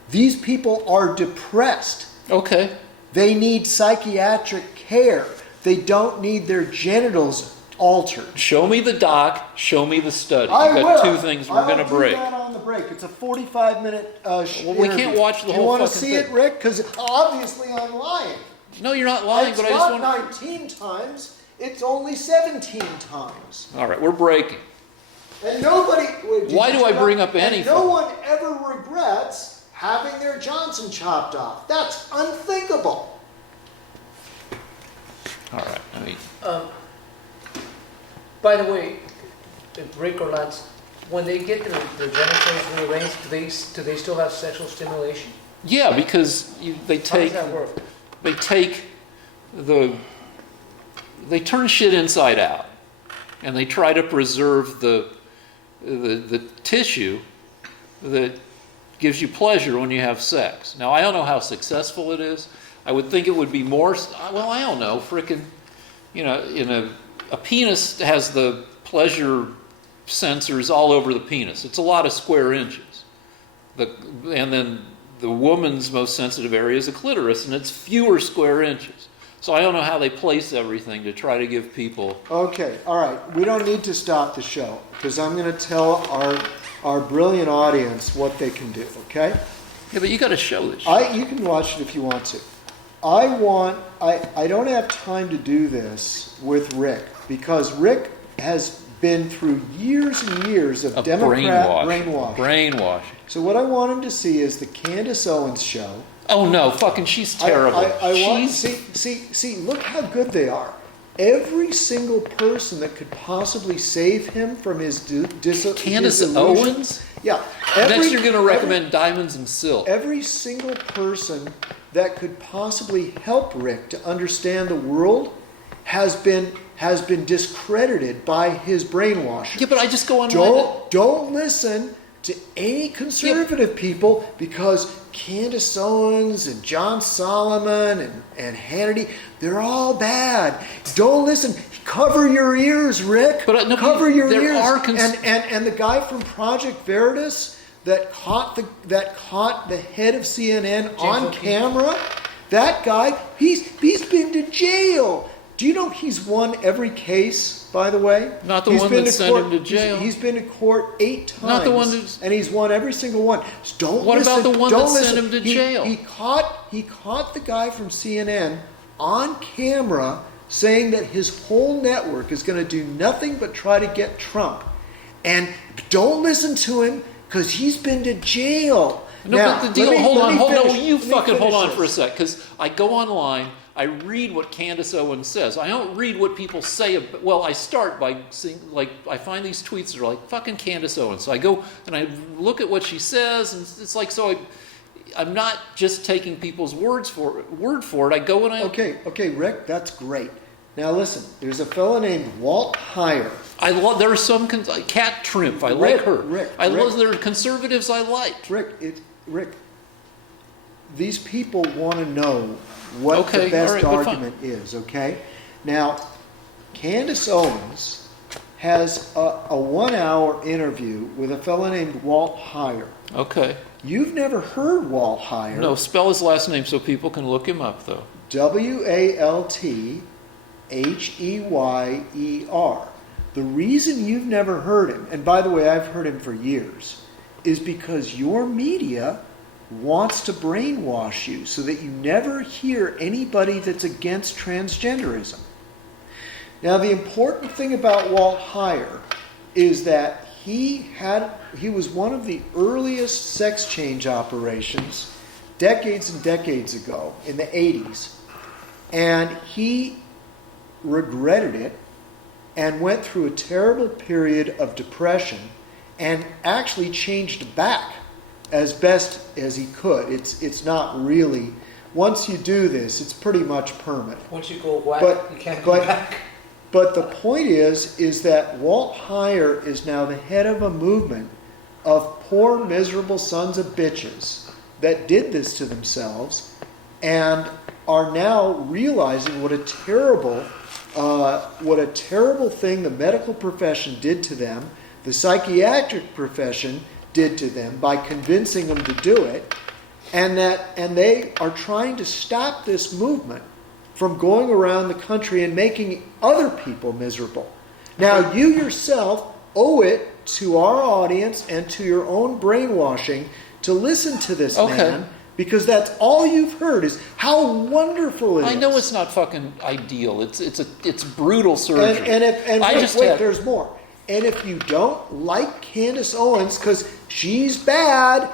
These people are depressed. Okay. They need psychiatric care. They don't need their genitals altered. Show me the doc. Show me the study. I You've got will. two things we're going to break. I'll do that on the break. It's a 45-minute Well, we can't interview. watch the Do whole you want to fucking see thing. it, Rick? Because obviously I'm lying. No, you're not lying, It's but I just not want... 19 times. It's only 17 times. All right, we're breaking. And nobody... Why do I bring up and anything? no one ever regrets having their Johnson chopped off. That's unthinkable. All right, I mean... By the way, Rick or Lance, when they get their genitals rearranged, do they still have sexual stimulation? Yeah, because they How does take... that work? They turn shit inside out, and they try to preserve the tissue that gives you pleasure when you have sex. Now, I don't know how successful it is. I would think it would be more, well, I don't know, frickin', a penis has the pleasure sensors all over the penis. It's a lot of square inches. And then the woman's most sensitive area is the clitoris, and it's fewer square inches. So I don't know how they place everything to try to give people... Okay, all right. We don't need to stop the show because I'm going to tell our brilliant audience what they can do, okay? Yeah, but you got to show this shit. You can watch it if you want to. I don't have time to do this with Rick because Rick has been through years and years of Democrat brainwashing. So what I want him to see is the Candace Owens show. Oh no, fucking she's terrible. See, look how good they are. Every single person that could possibly save him from his Candace Owens? Yeah. Next you're going to recommend Diamonds and Silk. Every single person that could possibly help Rick to understand the world has been discredited by his brainwashing. Yeah, but I just go online. Don't listen to any conservative people because Candace Owens and John Solomon and Hannity, they're all bad. Don't listen. Cover your ears, Rick. Cover your ears. And the guy from Project Veritas that caught the head of CNN on camera, that guy, he's been to jail. Do you know he's won every case, by the way? Not the one that sent him to jail. He's been to court 8 times. Not the one and he's won every single one. So what about the one that sent him to jail? He caught the guy from CNN on camera saying that his whole network is going to do nothing but try to get Trump. And don't listen to him because he's been to jail. No, now, but the deal, hold on, hold on this. for a sec, because I go online, I read what Candace Owens says. I don't read what people say. Well, I start by seeing, I find these tweets that are like, fucking Candace Owens. So I go and I look at what she says, and it's like, so I'm not just taking people's word for it. I go and I... Okay, Rick, that's great. Now listen, there's a fellow named Walt Heyer. There are some... Kat Trimpf, I like her. There are conservatives I like. Rick, these people want to know what the best argument is, okay? Now, Candace Owens has a 1-hour interview with a fellow named Walt Heyer. Okay. You've never heard Walt Heyer. No, spell his last name so people can look him up, though. Waltheyer. The reason you've never heard him, and by the way, I've heard him for years, is because your media wants to brainwash you so that you never hear anybody that's against transgenderism. Now, the important thing about Walt Heyer is that he was one of the earliest sex change operations decades and decades ago in the 80s. And he regretted it and went through a terrible period of depression and actually changed back as best as he could. It's not really, once you do this, it's pretty much permanent. Once you go whack, you can't go back. But the point is that Walt Heyer is now the head of a movement of poor, miserable sons of bitches that did this to themselves and are now realizing what a terrible thing the medical profession did to them, the psychiatric profession did to them by convincing them to do it, and they are trying to stop this movement from going around the country and making other people miserable. Now, you yourself owe it to our audience and to your own brainwashing to listen to this man, because that's all you've heard is how wonderful it is. I know it's not fucking ideal. It's brutal surgery. There's more. And if you don't like Candace Owens because she's bad,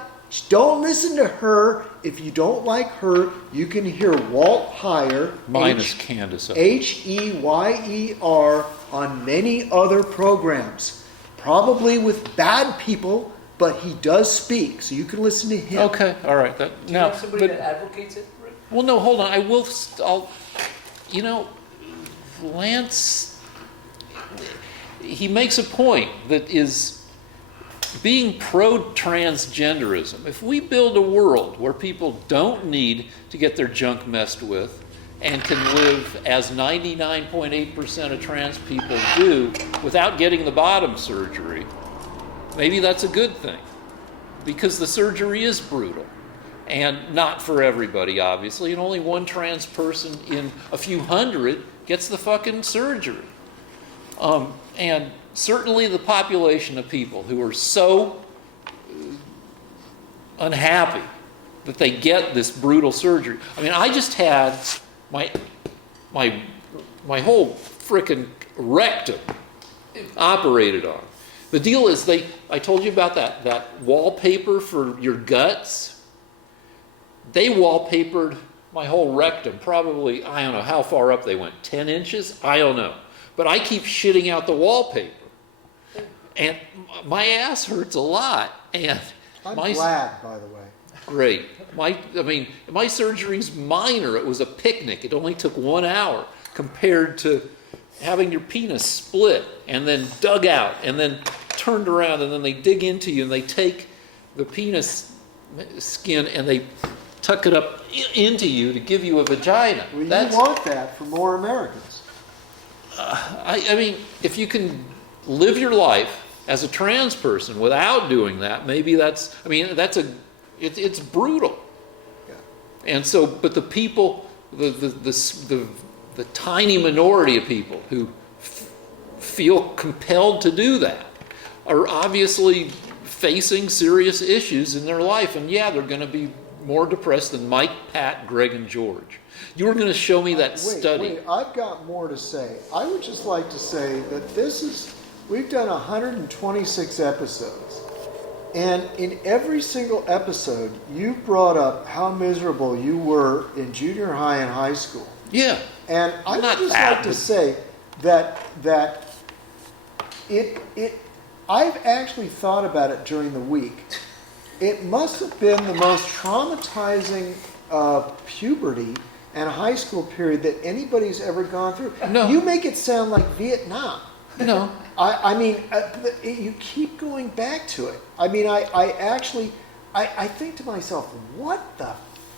don't listen to her. If you don't like her, you can hear Walt Heyer, minus Candace Owens, Heyer, on many other programs, probably with bad people, but he does speak, so you can listen to him. Okay, all right. Do you have somebody that advocates it, Rick? Well, no, hold on. Lance, he makes a point that is being pro-transgenderism. If we build a world where people don't need to get their junk messed with and can live as 99.8% of trans people do without getting the bottom surgery, maybe that's a good thing, because the surgery is brutal and not for everybody, obviously, and only one trans person in a few hundred gets the fucking surgery. And certainly the population of people who are so unhappy that they get this brutal surgery. I mean, I just had my whole frickin' rectum operated on. The deal is I told you about that wallpaper for your guts. They wallpapered my whole rectum, probably, I don't know how far up they went, 10 inches? I don't know. But I keep shitting out the wallpaper. And my ass hurts a lot. And I'm glad, by the way. Great. My surgery's minor. It was a picnic. It only took 1 hour compared to having your penis split and then dug out and then turned around, and then they dig into you and they take the penis skin and they tuck it up into you to give you a vagina. Well, you want that for more Americans. I mean, if you can live your life as a trans person without doing that, maybe it's brutal. Yeah. And so, but the people, the tiny minority of people who feel compelled to do that are obviously facing serious issues in their life. And yeah, they're going to be more depressed than Mike, Pat, Greg, and George. You were going to show me that study. Wait, I've got more to say. I would just like to say that we've done 126 episodes. And in every single episode, you brought up how miserable you were in junior high and high school. Yeah. And I would just like to say that I've actually thought about it during the week. It must have been the most traumatizing puberty and high school period that anybody's ever gone through. No. You make it sound like Vietnam. No. I mean, you keep going back to it. I mean, I think to myself, what the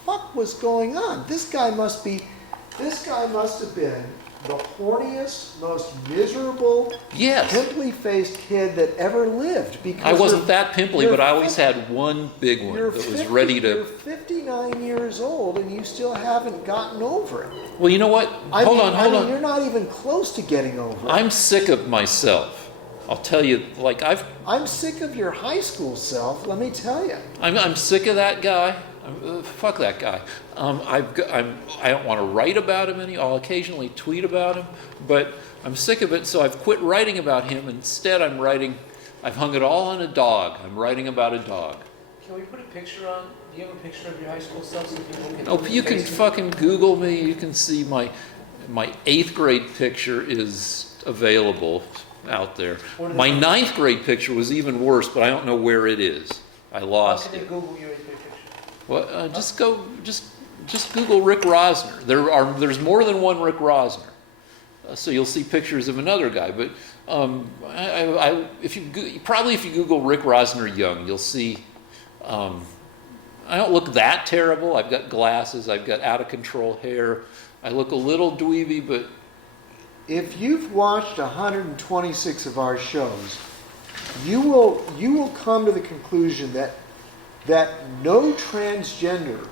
fuck was going on? This guy must have been the horniest, most miserable, Yes. pimply-faced kid that ever lived. Because I wasn't that pimply, but I always had one big one that was ready to... You're 59 years old and you still haven't gotten over it. Well, you know what? Hold on. You're not even close to getting over it. I'm sick of myself. I'll tell you, I'm sick of your high school self, let me tell you. I'm sick of that guy. Fuck that guy. I don't want to write about him any. I'll occasionally tweet about him, but I'm sick of it. So I've quit writing about him. Instead, I've hung it all on a dog. I'm writing about a dog. Can we put a picture on? Do you have a picture of your high school self so people can? Oh, you can fucking Google me. You can see my 8th grade picture is available out there. My 9th grade picture was even worse, but I don't know where it is. I lost How can it. they Google your 8th grade picture? Well, just Google Rick Rosner. There's more than one Rick Rosner, so you'll see pictures of another guy. But if you Google Rick Rosner young, you'll see. I don't look that terrible. I've got glasses. I've got out of control hair. I look a little dweeby, but If you've watched 126 of our shows, you will come to the conclusion that no transgender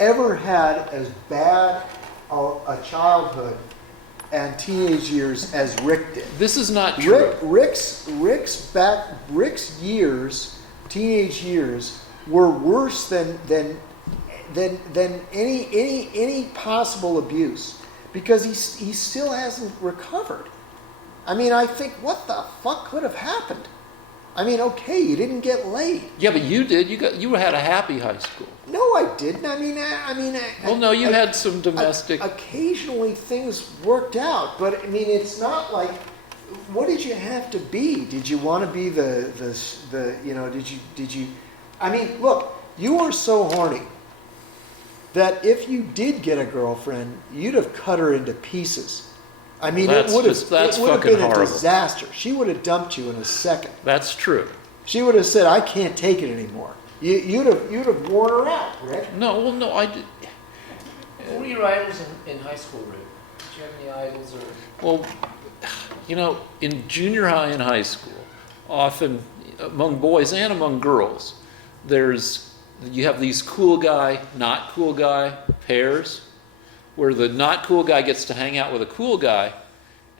ever had as bad a childhood and teenage years as Rick did. this is not true. Rick's years, teenage years, were worse than any possible abuse, because he still hasn't recovered. I mean, I think, what the fuck could have happened? I mean, okay, you didn't get laid. Yeah, but you did. You had a happy high school. No, I didn't. Well, no, you had some domestic. Occasionally, things worked out, but I mean, it's not like. What did you have to be? Did you want to be the Did you? I mean, look, you were so horny that if you did get a girlfriend, you'd have cut her into pieces. I mean, That's it would have fucking been a horrible. disaster. She would have dumped you in a second. That's true. She would have said, "I can't take it anymore." You'd have worn her out, Rick. No, I did. Who were your idols in high school, Rick? Did you have any idols or? Well, in junior high and high school, often among boys and among girls, you have these cool guy, not cool guy pairs, where the not cool guy gets to hang out with a cool guy,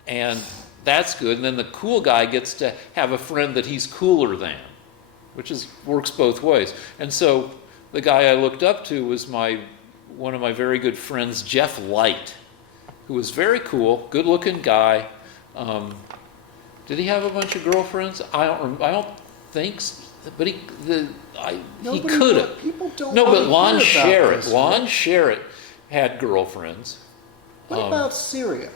and that's good. And then the cool guy gets to have a friend that he's cooler than, which works both ways. And so the guy I looked up to was one of my very good friends, Jeff Light, who was very cool, good-looking guy. Did he have a bunch of girlfriends? I don't think so, but he could have. People don't. No, but really Lon hear about Sherritt. this, Lon right? Sherritt had girlfriends. What about Syria?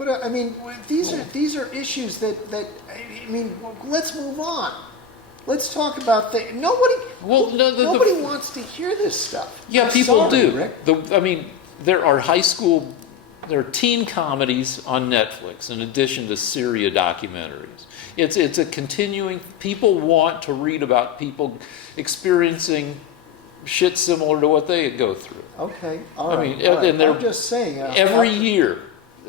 I mean, these are issues that I mean, let's move on. Let's talk about things. Nobody wants to hear this stuff. Yeah, I'm people sorry, do. Rick. There are teen comedies on Netflix in addition to Syria documentaries. It's a continuing. People want to read about people experiencing shit similar to what they go through. Okay, all right. all right. And I'm just saying. Every year,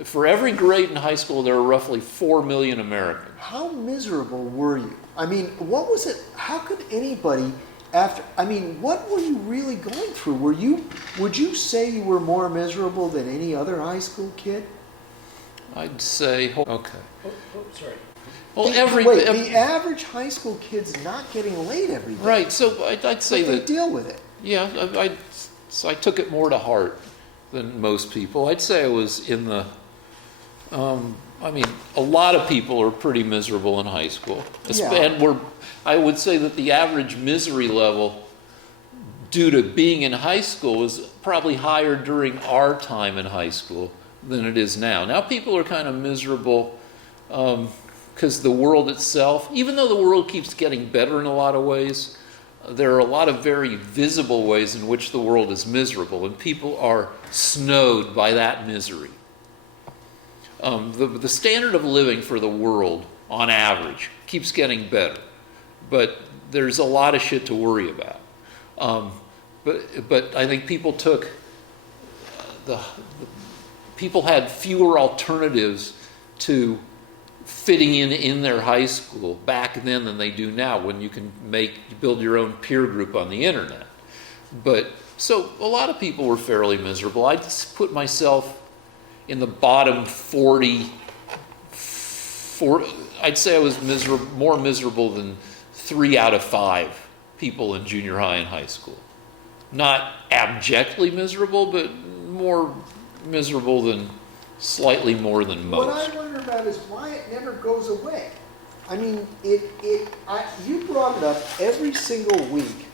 for every grade in high school, there are roughly 4 million Americans. How miserable were you? I mean, what was it? How could anybody what were you really going through? Would you say you were more miserable than any other high school kid? I'd say, okay. Sorry. Well, the average high school kid's not getting laid every day. Right, so I'd say but they that. deal with it. Yeah, I took it more to heart than most people. I'd say I was in the. A lot of people are pretty miserable in high school, Yeah. and I would say that the average misery level, due to being in high school, was probably higher during our time in high school than it is now. Now people are kind of miserable because the world itself, even though the world keeps getting better in a lot of ways, there are a lot of very visible ways in which the world is miserable, and people are snowed by that misery. The standard of living for the world, on average, keeps getting better, but there's a lot of shit to worry about. But I think people took people had fewer alternatives to fitting in their high school back then than they do now, when you can build your own peer group on the internet. But so a lot of people were fairly miserable. I just put myself in the bottom 40. I'd say I was more miserable than 3 out of 5 people in junior high and high school. Not abjectly miserable, but more miserable than slightly more than most. What I wonder about is why it never goes away. I mean, you brought it up every single week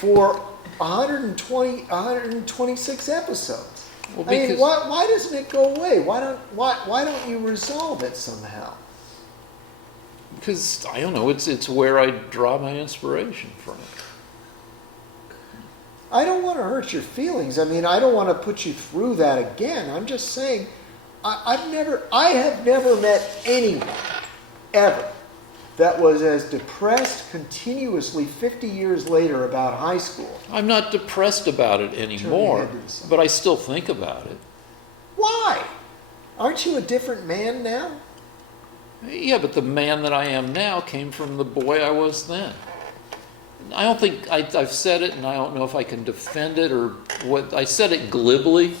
for 126 episodes. Well, I mean, why doesn't it go away? Why don't you resolve it somehow? Because I don't know, it's where I draw my inspiration from. I don't want to hurt your feelings. I mean, I don't want to put you through that again. I'm just saying, I have never met anyone ever that was as depressed continuously 50 years later about high school. I'm not depressed about it anymore, but I still think about it. Why? Aren't you a different man now? Yeah, but the man that I am now came from the boy I was then. I don't think I've said it, and I don't know if I can defend it or what. I said it glibly,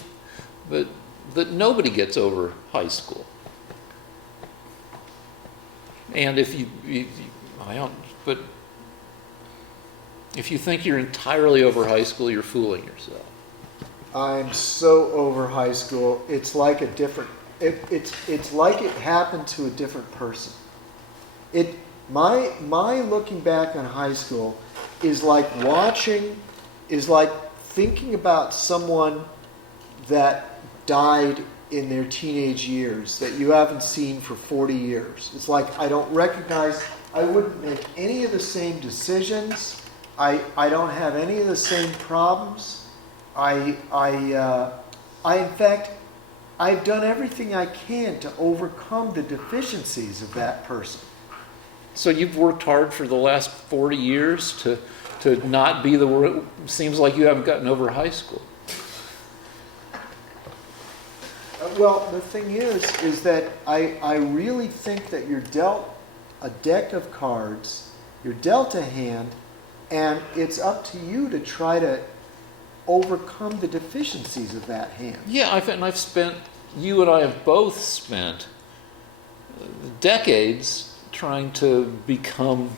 but that nobody gets over high school. And if you think you're entirely over high school, you're fooling yourself. I'm so over high school. It's like a different. It's like it happened to a different person. My looking back on high school is like thinking about someone that died in their teenage years that you haven't seen for 40 years. It's like I don't recognize, I wouldn't make any of the same decisions. I don't have any of the same problems. In fact, I've done everything I can to overcome the deficiencies of that person. So you've worked hard for the last 40 years to not be the word. Seems like you haven't gotten over high school. Well, the thing is that I really think that you're dealt a deck of cards, you're dealt a hand, and it's up to you to try to overcome the deficiencies of that hand. Yeah, you and I have both spent decades trying to become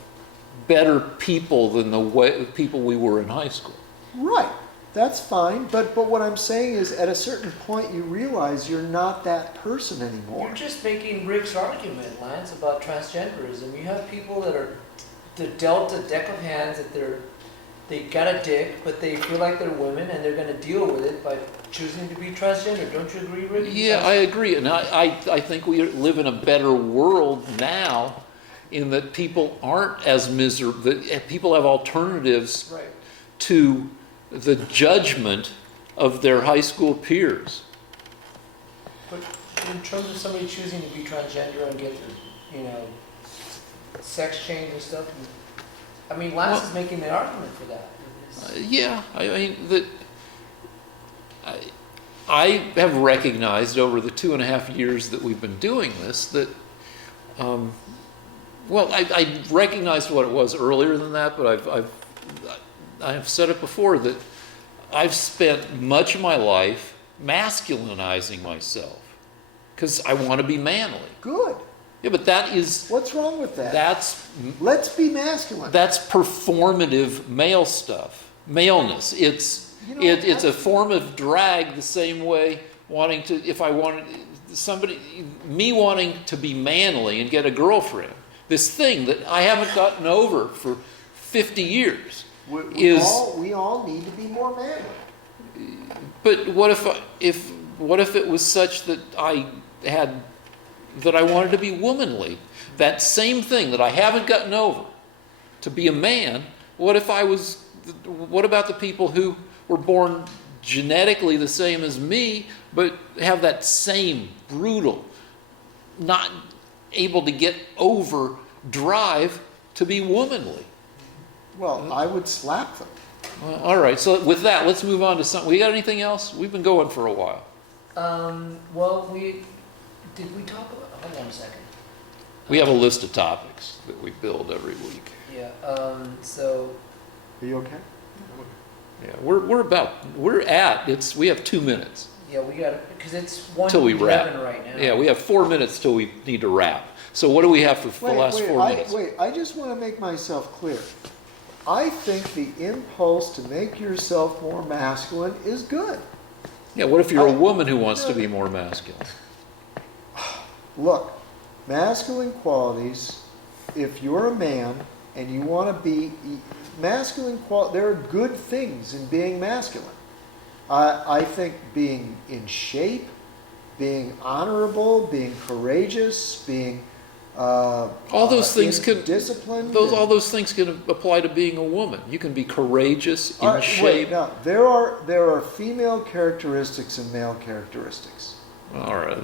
better people than the people we were in high school. Right. That's fine. But what I'm saying is, at a certain point, you realize you're not that person anymore. You're just making Rick's argument, Lance, about transgenderism. You have people that are dealt a deck of hands that they got a dick, but they feel like they're women, and they're going to deal with it by choosing to be transgender. Don't you agree, Rick? Yeah, I agree. And I think we live in a better world now in that people aren't as miserable, that people have alternatives Right. to the judgment of their high school peers. But in terms of somebody choosing to be transgender and get, sex change and stuff, I mean, Lance is making the argument for that. Yeah, I mean, I have recognized over the 2.5 years that we've been doing this that, I recognized what it was earlier than that, but I've said it before that I've spent much of my life masculinizing myself because I want to be manly. Good. Yeah, but that is... What's wrong with that? Let's be masculine. That's performative male stuff. Maleness. It's a form of drag the same way wanting to... If I wanted me wanting to be manly and get a girlfriend, this thing that I haven't gotten over for 50 years we all need to be more manly. But what if it was such that I wanted to be womanly? That same thing that I haven't gotten over, to be a man. What about the people who were born genetically the same as me, but have that same brutal, not able to get over drive to be womanly? Well, I would slap them. Well, all right, so with that, let's move on to something. We got anything else? We've been going for a while. Did we talk about... Hold on a second. We have a list of topics that we build every week. Yeah, Are you okay? Yeah, we have 2 minutes. Yeah, we got it, because it's 1:11 Till we wrap. right now. Yeah, we have 4 minutes till we need to wrap. So what do we have for the last 4 minutes? I just want to make myself clear. I think the impulse to make yourself more masculine is good. Yeah, what if you're a woman who wants to be more masculine? Look, masculine qualities, if you're a man and you want to be masculine, there are good things in being masculine. I think being in shape, being honorable, being courageous, being all those things can disciplined. All those things can apply to being a woman. You can be courageous, in shape. Now, there are female characteristics and male characteristics. All right,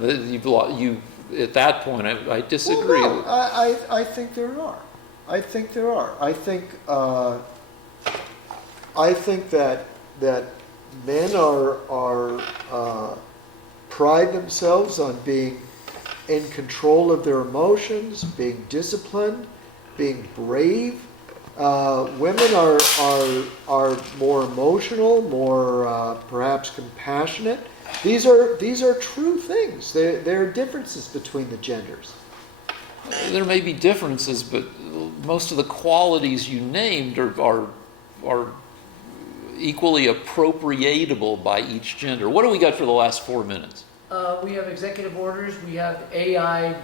you at that point, I disagree. Well, no, I think there are. I think there are. I think that men are pride themselves on being in control of their emotions, being disciplined, being brave. Women are more emotional, more perhaps compassionate. These are true things. There are differences between the genders. There may be differences, but most of the qualities you named are equally appropriatable by each gender. What do we got for the last 4 minutes? We have executive orders. We have AI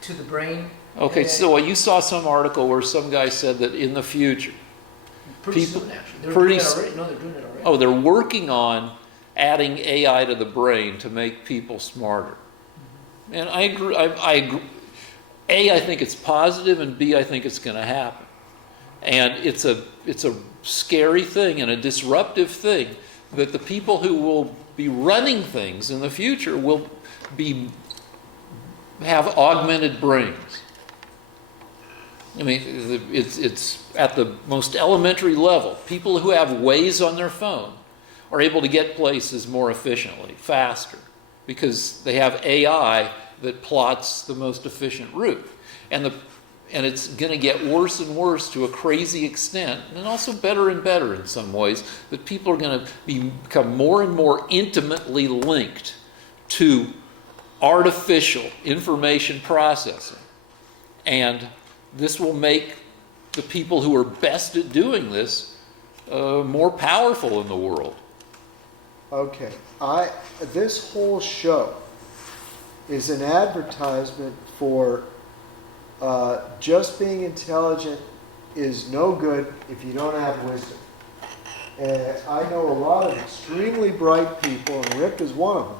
to the brain. Okay, so you saw some article where some guy said that in the future, Pretty soon, actually. They're doing it already. No, they're doing it already. Oh, they're working on adding AI to the brain to make people smarter. And I agree. I agree. A, I think it's positive, and B, I think it's going to happen. And it's a scary thing and a disruptive thing that the people who will be running things in the future will have augmented brains. I mean, it's at the most elementary level. People who have Waze on their phone are able to get places more efficiently, faster, because they have AI that plots the most efficient route. And it's going to get worse and worse to a crazy extent, and also better and better in some ways, that people are going to become more and more intimately linked to artificial information processing. And this will make the people who are best at doing this more powerful in the world. Okay, this whole show is an advertisement for just being intelligent is no good if you don't have wisdom. And I know a lot of extremely bright people, and Rick is one of them,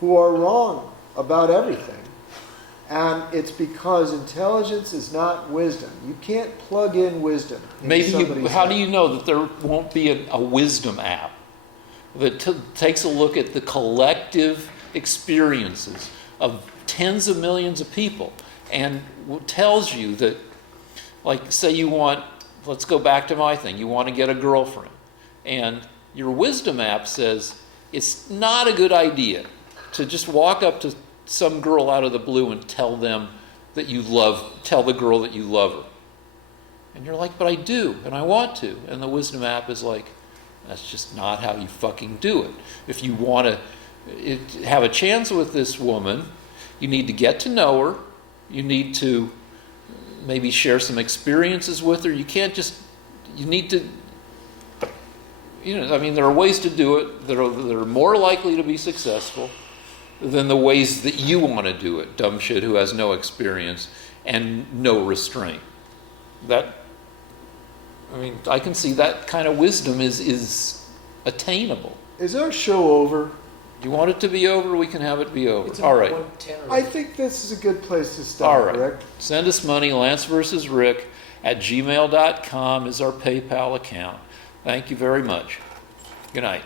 who are wrong about everything. And it's because intelligence is not wisdom. You can't plug in wisdom into Maybe somebody's how do head. you know that there won't be a wisdom app that takes a look at the collective experiences of tens of millions of people and tells you that, like, say you want, let's go back to my thing, you want to get a girlfriend, and your wisdom app says it's not a good idea to just walk up to some girl out of the blue and tell the girl that you love her. And you're like, but I do, and I want to. And the wisdom app is like, that's just not how you fucking do it. If you want to have a chance with this woman, you need to get to know her. You need to maybe share some experiences with her. You can't just, you need to, I mean, there are ways to do it that are more likely to be successful than the ways that you want to do it, dumb shit who has no experience and no restraint. I can see that kind of wisdom is attainable. Is our show over? Do you want it to be over? We can have it be over. It's All right. 110 I already. think this is a good place to All start, right. Rick. Send us money. Lance versus Rick at gmail.com is our PayPal account. Thank you very much. Good night.